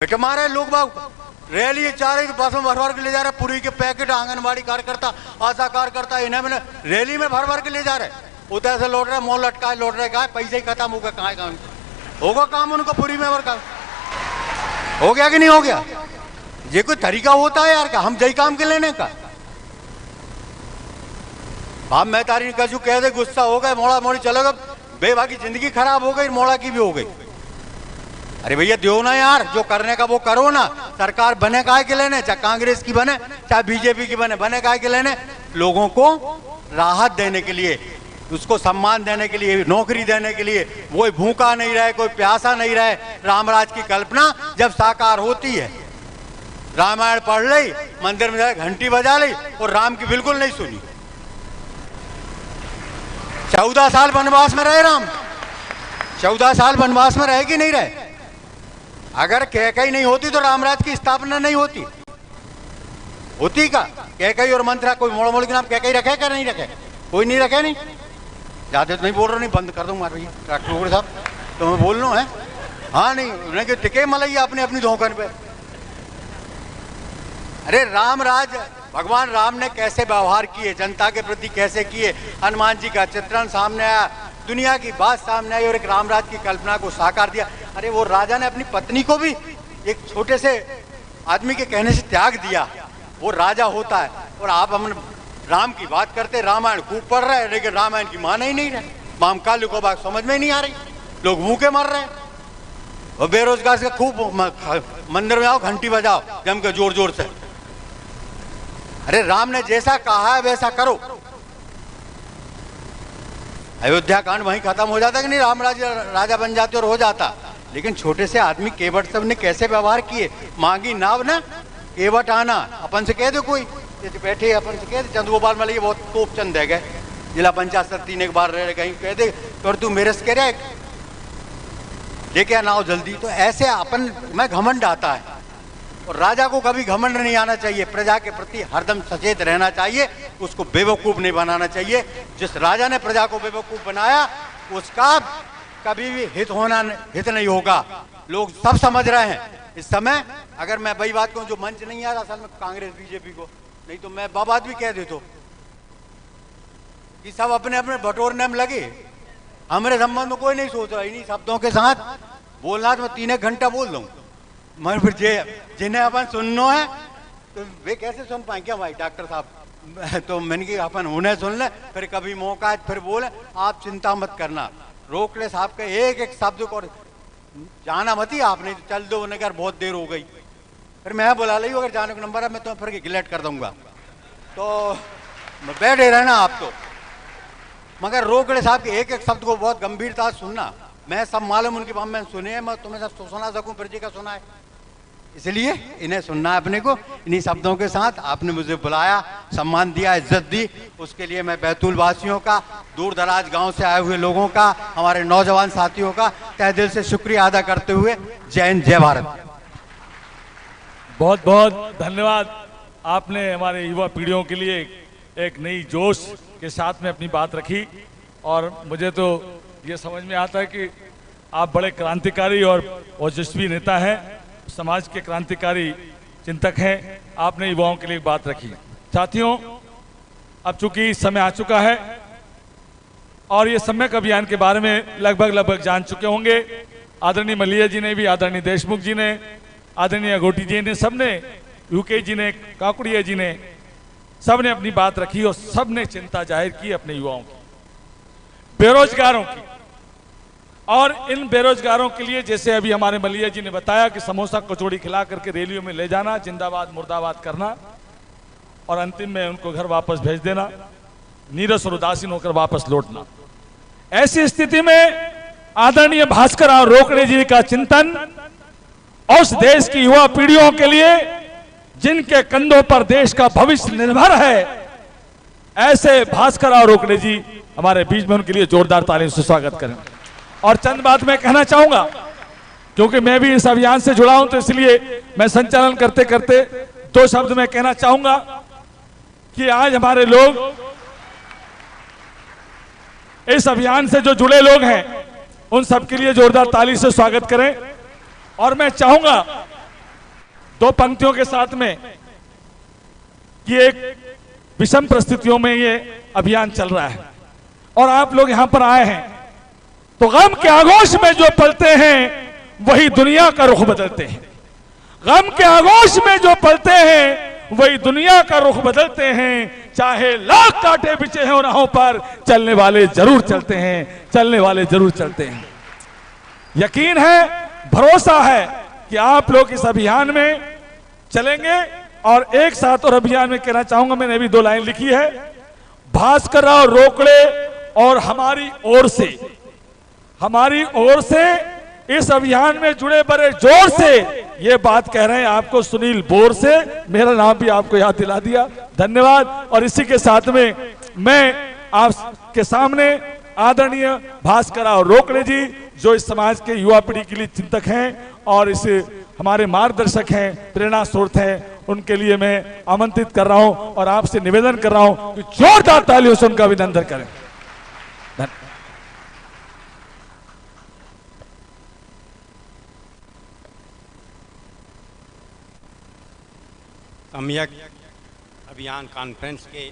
बेटे मारे लोग बाग रैली चाह रहे, बस में भर भर के ले जा रहे, पूरी के पैकेट आंगनबाड़ी कार्यकर्ता, आशा कार्यकर्ता, इन्हें मैंने रैली में भर भर के ले जा रहे, उधर से लौट रहे, मोल लटकाए लौट रहे, कहा पैसे ही खत्म हो गए, कहाँ होगा काम उनको पूरी में का हो गया कि नहीं हो गया। ये कोई तरीका होता है यार, क्या हम जय काम के लेने का। बाप मैं तारी कजू कह दे, गुस्सा हो गए, मोड़ा मोड़ी चलेगा, बेबाकी जिंदगी खराब हो गई, मोड़ा की भी हो गई। अरे भैया दो ना यार, जो करने का वो करो ना। सरकार बने काहे के लेने, चाहे कांग्रेस की बने चाहे बीजेपी की बने काहे के लेने। लोगों को राहत देने के लिए, उसको सम्मान देने के लिए, नौकरी देने के लिए। कोई भूखा नहीं रहे, कोई प्यासा नहीं रहे। रामराज की कल्पना जब साकार होती है, रामायण पढ़ ली, मंदिर में जाकर घंटी बजा ली और राम की बिल्कुल नहीं सुनी। 14 साल वनवास में रहे राम, 14 साल वनवास में रहे कि नहीं रहे। अगर कैकेयी नहीं होती तो रामराज की स्थापना नहीं होती। होती का कैकेयी और मंत्रा, कोई मोड़ मोड़ के नाम कैकेयी रखे क्या नहीं रखे, कोई नहीं रखे। नहीं जाते तो नहीं बोल रहा, नहीं बंद कर दूंगा भैया डॉक्टर साहब, तो मैं बोल रहा हूँ है। हाँ नहीं उन्हें टिके मलैया अपने अपनी धोखन पे। अरे रामराज, भगवान राम ने कैसे व्यवहार किए, जनता के प्रति कैसे किए, हनुमान जी का चित्रण सामने आया, दुनिया की बात सामने आई और एक रामराज की कल्पना को साकार दिया। अरे वो राजा ने अपनी पत्नी को भी एक छोटे से आदमी के कहने से त्याग दिया, वो राजा होता है। और आप हम राम की बात करते, रामायण खूब पढ़ रहे हैं, लेकिन रामायण की मान ही नहीं रहे। माम कालू को बात समझ में नहीं आ रही, लोग भूखे मर रहे हैं। और बेरोजगार से खूब मंदिर में आओ, घंटी बजाओ जम के जोर जोर से। अरे राम ने जैसा कहा है वैसा करो। अयोध्या कांड वहीं खत्म हो जाता कि नहीं, राम राजा बन जाते और हो जाता। लेकिन छोटे से आदमी केवट सब ने कैसे व्यवहार किए। मांगी नाव ना केवट आना, अपन से कह दो, कोई बैठे अपन से कह दे, चंद्रगोपाल मलैया बहुत तोप चंद है गए, जिला पंचायत सर 3 एक बार रह कहीं कह दे और तू मेरे से कह रहा है लेके नाव जल्दी। तो ऐसे अपन में घमंड आता है और राजा को कभी घमंड नहीं आना चाहिए। प्रजा के प्रति हरदम सचेत रहना चाहिए, उसको बेवकूफ नहीं बनाना चाहिए। जिस राजा ने प्रजा को बेवकूफ बनाया उसका कभी भी हित नहीं होगा। लोग सब समझ रहे हैं इस समय। अगर मैं वही बात कहूं, जो मंच नहीं आ रहा असल में कांग्रेस बीजेपी को, नहीं तो मैं बात भी कह देता कि सब अपने अपने बटोरने में लगे। हमारे संबंध में कोई नहीं सोच रहा। इन्हीं शब्दों के साथ बोलना तो मैं 3 घंटा बोल दूं, मगर फिर जिन्हें अपन सुनना है तो वे कैसे सुन पाए क्या भाई डॉक्टर साहब। तो मैंने कि अपन उन्हें सुन ले, फिर कभी मौका है फिर बोले। आप चिंता मत करना, रोक ले साहब के एक एक शब्द को, जाना मत ही आपने, चल दो नगर बहुत देर हो गई। फिर मैं बुला ली, अगर जाने का नंबर है मैं तो फिर गिलेट कर दूंगा। तो बैठे रहना आप तो, मगर रोकड़े साहब के एक एक शब्द को बहुत गंभीरता से सुनना। मैं सब मालूम उनकी बात मैंने सुनी है, मैं तुम्हें सब सुना सकूं फिर जी का सुना है, इसलिए इन्हें सुनना है अपने को। इन्हीं शब्दों के साथ आपने मुझे बुलाया, सम्मान दिया, इज्जत दी, उसके लिए मैं बैतूल वासियों का, दूर दराज गांव से आए हुए लोगों का, हमारे नौजवान साथियों का तहे दिल से शुक्रिया अदा करते हुए जय हिंद जय भारत। बहुत बहुत धन्यवाद। आपने हमारे युवा पीढ़ियों के लिए एक नई जोश के साथ में अपनी बात रखी, और मुझे तो ये समझ में आता है कि आप बड़े क्रांतिकारी और ओजस्वी नेता हैं, समाज के क्रांतिकारी चिंतक हैं। आपने युवाओं के लिए बात रखी। साथियों, अब चूंकि समय आ चुका है और ये सम्यक अभियान के बारे में लगभग जान चुके होंगे। आदरणीय मल्लिया जी ने भी, आदरणीय देशमुख जी ने, आदरणीय अघोटी जी ने, सबने, यूके जी ने, काकड़िया जी ने, सबने अपनी बात रखी और सबने चिंता जाहिर की अपने युवाओं की, बेरोजगारों की। और इन बेरोजगारों के लिए, जैसे अभी हमारे मल्लिया जी ने बताया, कि समोसा कचौड़ी खिला करके रैलियों में ले जाना, जिंदाबाद मुर्दाबाद करना और अंतिम में उनको घर वापस भेज देना, नीरस और उदासीन होकर वापस लौटना। ऐसी स्थिति में आदरणीय भास्कर राव रोकड़े जी का चिंतन उस देश की युवा पीढ़ियों के लिए जिनके कंधों पर देश का भविष्य निर्भर है, ऐसे भास्कर राव रोकड़े जी हमारे बीच में, उनके लिए जोरदार तालियों से स्वागत करें। और चंद बात मैं कहना चाहूंगा, क्योंकि मैं भी इस अभियान से जुड़ा हूं, तो इसलिए मैं संचालन करते करते 2 शब्द मैं कहना चाहूंगा कि आज हमारे लोग, इस अभियान से जो जुड़े लोग हैं, उन सबके लिए जोरदार ताली से स्वागत करें। और मैं चाहूंगा 2 पंक्तियों के साथ में कि एक विषम परिस्थितियों में ये अभियान चल रहा है और आप लोग यहां पर आए हैं, तो गम के आगोश में जो पलते हैं वही दुनिया का रुख बदलते हैं। गम के आगोश में जो पलते हैं वही दुनिया का रुख बदलते हैं। चाहे लाख कांटे बिछे हो राहों पर, चलने वाले जरूर चलते हैं, चलने वाले जरूर चलते हैं। यकीन है, भरोसा है कि आप लोग इस अभियान में चलेंगे। और एक साथ और अभियान में कहना चाहूंगा, मैंने अभी 2 लाइन लिखी है, भास्कर राव रोकड़े और हमारी ओर से इस अभियान में जुड़े बड़े जोर से ये बात कह रहे हैं आपको सुनील बोर से, मेरा नाम भी आपको याद दिला दिया, धन्यवाद। और इसी के साथ में मैं आपके सामने आदरणीय भास्कर राव रोकड़े जी, जो इस समाज के युवा पीढ़ी के लिए चिंतक हैं और इस हमारे मार्गदर्शक हैं, प्रेरणा स्रोत हैं, उनके लिए मैं आमंत्रित कर रहा हूं और आपसे निवेदन कर रहा हूं कि जोरदार तालियों से उनका अभिनंदन करें। सम्यक अभियान कॉन्फ्रेंस के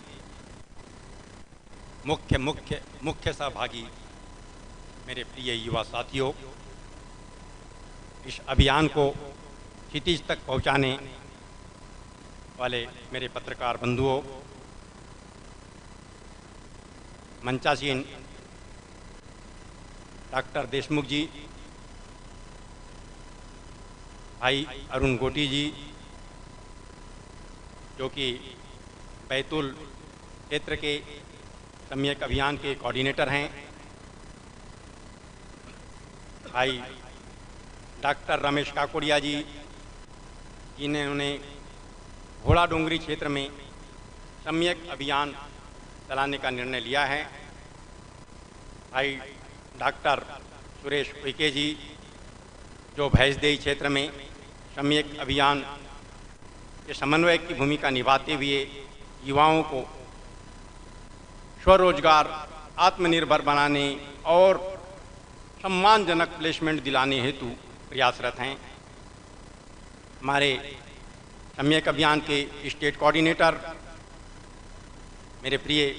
मुख्य सहभागी मेरे प्रिय युवा साथियों, इस अभियान को क्षितिज तक पहुंचाने वाले मेरे पत्रकार बंधुओं, मंचासीन डॉक्टर देशमुख जी, भाई अरुण गोटी जी, जो कि बैतूल क्षेत्र के सम्यक अभियान के कोऑर्डिनेटर हैं, भाई डॉक्टर रमेश काकोड़िया जी, जिन्होंने घोड़ा डोंगरी क्षेत्र में सम्यक अभियान चलाने का निर्णय लिया है, भाई डॉक्टर सुरेश उइके जी, जो भैंसदेही क्षेत्र में सम्यक अभियान के समन्वय की भूमिका निभाते हुए युवाओं को स्वरोजगार, आत्मनिर्भर बनाने और सम्मानजनक प्लेसमेंट दिलाने हेतु प्रयासरत हैं। हमारे सम्यक अभियान के स्टेट कोऑर्डिनेटर मेरे प्रिय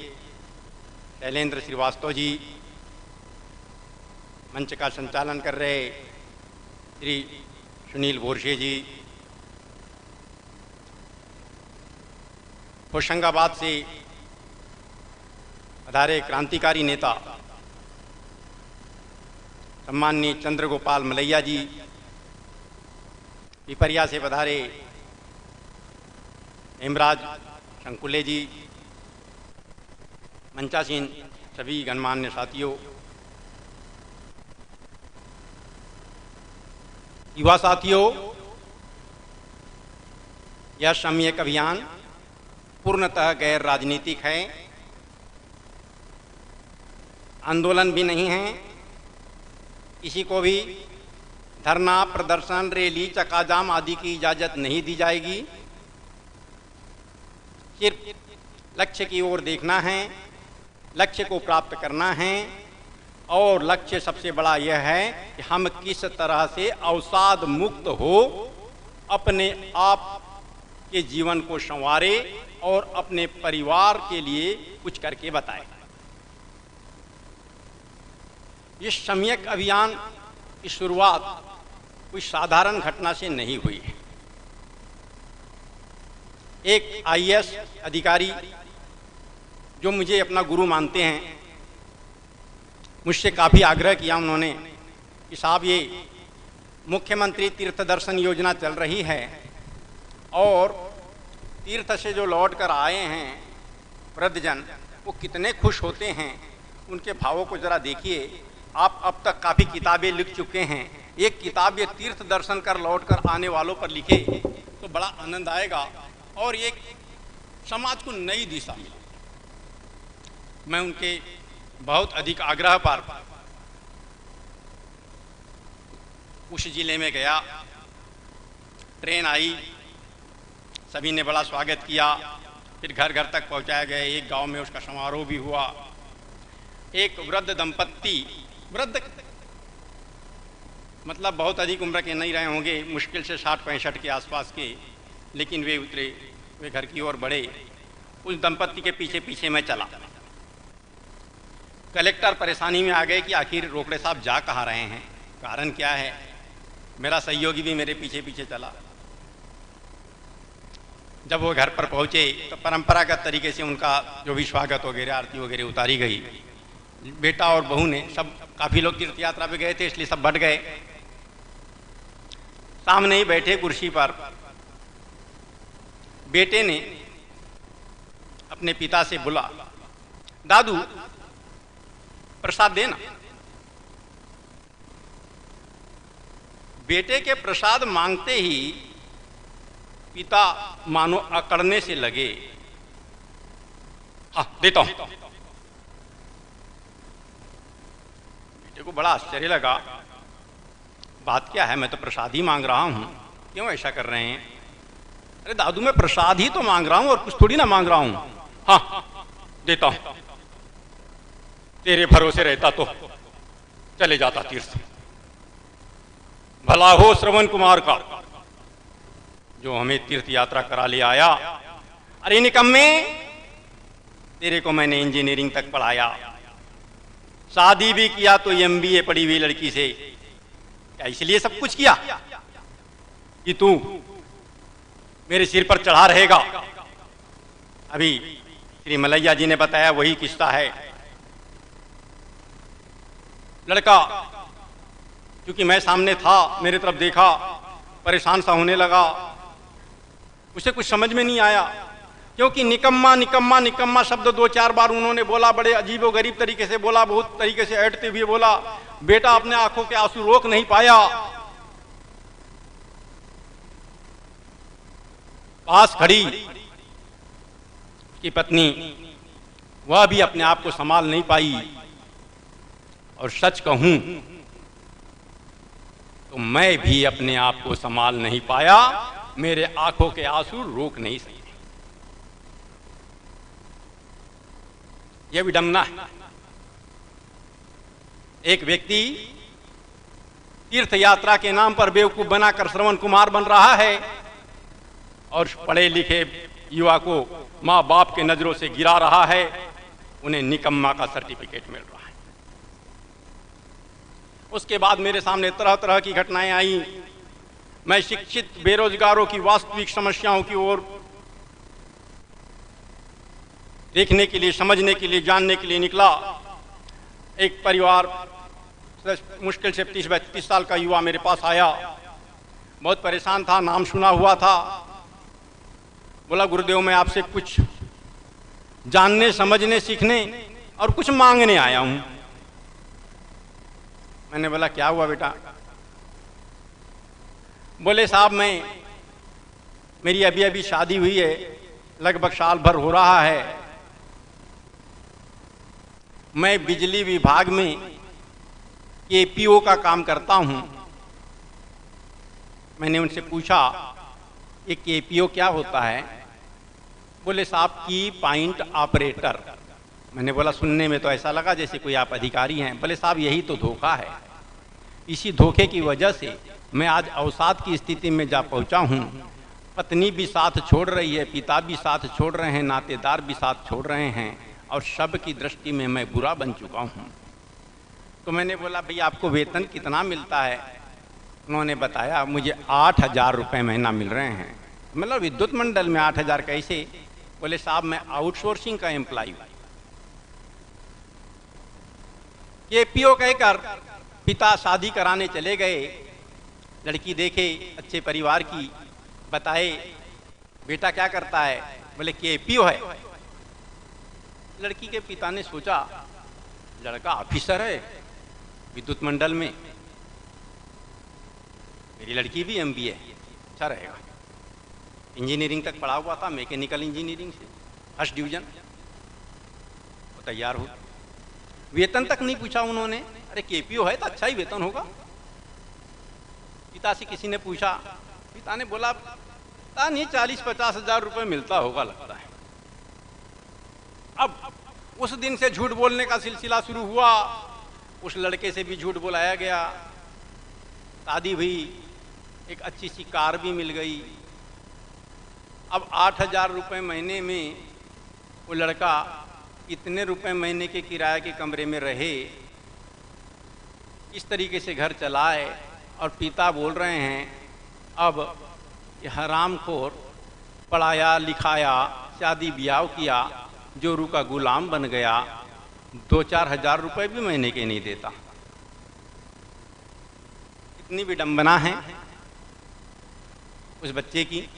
शैलेंद्र श्रीवास्तव जी, मंच का संचालन कर रहे श्री सुनील बोरशे जी, होशंगाबाद से पधारे क्रांतिकारी नेता सम्माननीय चंद्रगोपाल मलैया जी, पिपरिया से पधारे हेमराज शंकुले जी, मंचासीन सभी गणमान्य साथियों, युवा साथियों, यह सम्यक अभियान पूर्णतः गैर राजनीतिक है, आंदोलन भी नहीं है। किसी को भी धरना, प्रदर्शन, रैली, चक्काजाम आदि की इजाजत नहीं दी जाएगी। सिर्फ लक्ष्य की ओर देखना है, लक्ष्य को प्राप्त करना है, और लक्ष्य सबसे बड़ा यह है कि हम किस तरह से अवसाद मुक्त हो अपने आप के जीवन को संवारे और अपने परिवार के लिए कुछ करके बताएं। ये सम्यक अभियान की शुरुआत कोई साधारण घटना से नहीं हुई है। एक आईएएस अधिकारी जो मुझे अपना गुरु मानते हैं, मुझसे काफ़ी आग्रह किया उन्होंने कि साहब ये मुख्यमंत्री तीर्थ दर्शन योजना चल रही है और तीर्थ से जो लौट कर आए हैं वृद्धजन, वो कितने खुश होते हैं, उनके भावों को ज़रा देखिए। आप अब तक काफ़ी किताबें लिख चुके हैं, एक किताब ये तीर्थ दर्शन कर लौट कर आने वालों पर लिखे तो बड़ा आनंद आएगा और एक समाज को नई दिशा मिले। मैं उनके बहुत अधिक आग्रह पर उस जिले में गया, ट्रेन आई, सभी ने बड़ा स्वागत किया, फिर घर घर तक पहुंचाया गया। एक गांव में उसका समारोह भी हुआ। एक वृद्ध दंपत्ति, वृद्ध मतलब बहुत अधिक उम्र के नहीं रहे होंगे, मुश्किल से 60-65 के आसपास के, लेकिन वे उतरे, वे घर की ओर बढ़े। उस दंपत्ति के पीछे पीछे मैं चला। कलेक्टर परेशानी में आ गए कि आखिर रोकड़े साहब जा कहाँ रहे हैं, कारण क्या है। मेरा सहयोगी भी मेरे पीछे पीछे चला। जब वो घर पर पहुँचे तो परंपरागत तरीके से उनका जो भी स्वागत वगैरह, आरती वगैरह उतारी गई। बेटा और बहू ने, सब काफ़ी लोग तीर्थ यात्रा पे गए थे इसलिए सब बढ़ गए। सामने ही बैठे कुर्सी पर बेटे ने अपने पिता से बोला, दादू प्रसाद देना। बेटे के प्रसाद मांगते ही पिता मानो अकड़ने से लगे। हाँ देता हूं। बेटे को बड़ा आश्चर्य लगा, बात क्या है, मैं तो प्रसाद ही मांग रहा हूं, क्यों ऐसा कर रहे हैं। अरे दादू मैं प्रसाद ही तो मांग रहा हूं और कुछ थोड़ी ना मांग रहा हूं। हाँ देता हूं, तेरे भरोसे रहता तो चले जाता तीर्थ। भला हो श्रवण कुमार का जो हमें तीर्थ यात्रा करा ले आया। अरे निकम्मे, तेरे को मैंने इंजीनियरिंग तक पढ़ाया, शादी भी किया तो एमबीए पढ़ी हुई लड़की से। क्या इसलिए सब कुछ किया कि तू मेरे सिर पर चढ़ा रहेगा। अभी श्री मलैया जी ने बताया वही किस्सा है। लड़का क्योंकि मैं सामने था, मेरे तरफ देखा, परेशान सा होने लगा। उसे कुछ समझ में नहीं आया, क्योंकि निकम्मा निकम्मा निकम्मा शब्द 2-4 बार उन्होंने बोला, बड़े अजीबो गरीब तरीके से बोला, बहुत तरीके से ऐंठते हुए बोला। बेटा अपने आंखों के आंसू रोक नहीं पाया। पास खड़ी की पत्नी, वह भी अपने आप को संभाल नहीं पाई। और सच कहूं तो मैं भी अपने आप को संभाल नहीं पाया, मेरे आंखों के आंसू रोक नहीं सके। यह विडंबना है। एक व्यक्ति तीर्थ यात्रा के नाम पर बेवकूफ बनाकर श्रवण कुमार बन रहा है और पढ़े लिखे युवा को माँ बाप के नजरों से गिरा रहा है, उन्हें निकम्मा का सर्टिफिकेट मिल रहा है। उसके बाद मेरे सामने तरह तरह की घटनाएं आई। मैं शिक्षित बेरोजगारों की वास्तविक समस्याओं की ओर देखने के लिए, समझने के लिए, जानने के लिए निकला। एक परिवार मुश्किल से 30-32 साल का युवा मेरे पास आया, बहुत परेशान था, नाम सुना हुआ था। बोला गुरुदेव मैं आपसे कुछ जानने समझने सीखने और कुछ मांगने आया हूं। मैंने बोला क्या हुआ बेटा? बोले साहब मेरी अभी अभी शादी हुई है, लगभग साल भर हो रहा है, मैं बिजली विभाग में केपीओ का काम करता हूं। मैंने उनसे पूछा ये केपीओ क्या होता है? बोले साहब की पॉइंट ऑपरेटर। मैंने बोला सुनने में तो ऐसा लगा जैसे कोई आप अधिकारी हैं। बोले साहब यही तो धोखा है, इसी धोखे की वजह से मैं आज अवसाद की स्थिति में जा पहुंचा हूं। पत्नी भी साथ छोड़ रही है, पिता भी साथ छोड़ रहे हैं, नातेदार भी साथ छोड़ रहे हैं और सब की दृष्टि में मैं बुरा बन चुका हूं। तो मैंने बोला भाई आपको वेतन कितना मिलता है? उन्होंने बताया मुझे 8,000 रुपये महीना मिल रहे हैं। मतलब विद्युत मंडल में 8,000 कैसे? बोले साहब मैं आउटसोर्सिंग का एम्प्लॉय हूं। केपीओ कहकर पिता शादी कराने चले गए। लड़की देखे अच्छे परिवार की, बताए बेटा क्या करता है? बोले केपीओ है। लड़की के पिता ने सोचा लड़का ऑफिसर है विद्युत मंडल में, मेरी लड़की भी एमबीए है, अच्छा रहेगा। इंजीनियरिंग तक पढ़ा हुआ था, मैकेनिकल इंजीनियरिंग से फर्स्ट डिवीजन। वो तैयार हो, वेतन तक नहीं पूछा उन्होंने। अरे केपीओ है तो अच्छा ही वेतन होगा। पिता से किसी ने पूछा, पिता ने बोला पता नहीं 40-50 हजार रुपये मिलता होगा लगता है। अब उस दिन से झूठ बोलने का सिलसिला शुरू हुआ। उस लड़के से भी झूठ बुलाया गया, शादी हुई, एक अच्छी सी कार भी मिल गई। अब 8,000 रुपये महीने में वो लड़का इतने रुपए महीने के किराए के कमरे में रहे, इस तरीके से घर चलाए। और पिता बोल रहे हैं अब ये हरामखोर पढ़ाया लिखाया, शादी ब्याह किया, जोरू का गुलाम बन गया, 2-4 हजार रुपये भी महीने के नहीं देता। इतनी विडंबना है उस बच्चे की।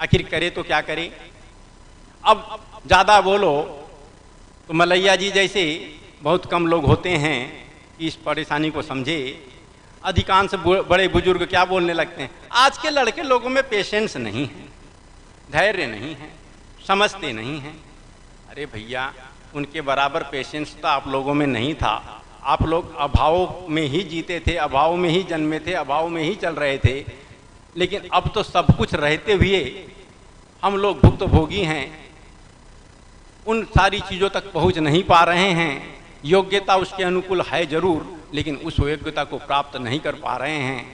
आखिर करे तो क्या करे? अब ज़्यादा बोलो तो मलैया जी जैसे बहुत कम लोग होते हैं कि इस परेशानी को समझे। अधिकांश बड़े बुजुर्ग क्या बोलने लगते हैं, आज के लड़के लोगों में पेशेंस नहीं है, धैर्य नहीं है, समझते नहीं हैं। अरे भैया उनके बराबर पेशेंस तो आप लोगों में नहीं था। आप लोग अभाव में ही जीते थे, अभाव में ही जन्मे थे, अभाव में ही चल रहे थे। लेकिन अब तो सब कुछ रहते हुए हम लोग भुक्तभोगी हैं, उन सारी चीज़ों तक पहुंच नहीं पा रहे हैं। योग्यता उसके अनुकूल है जरूर, लेकिन उस योग्यता को प्राप्त नहीं कर पा रहे हैं।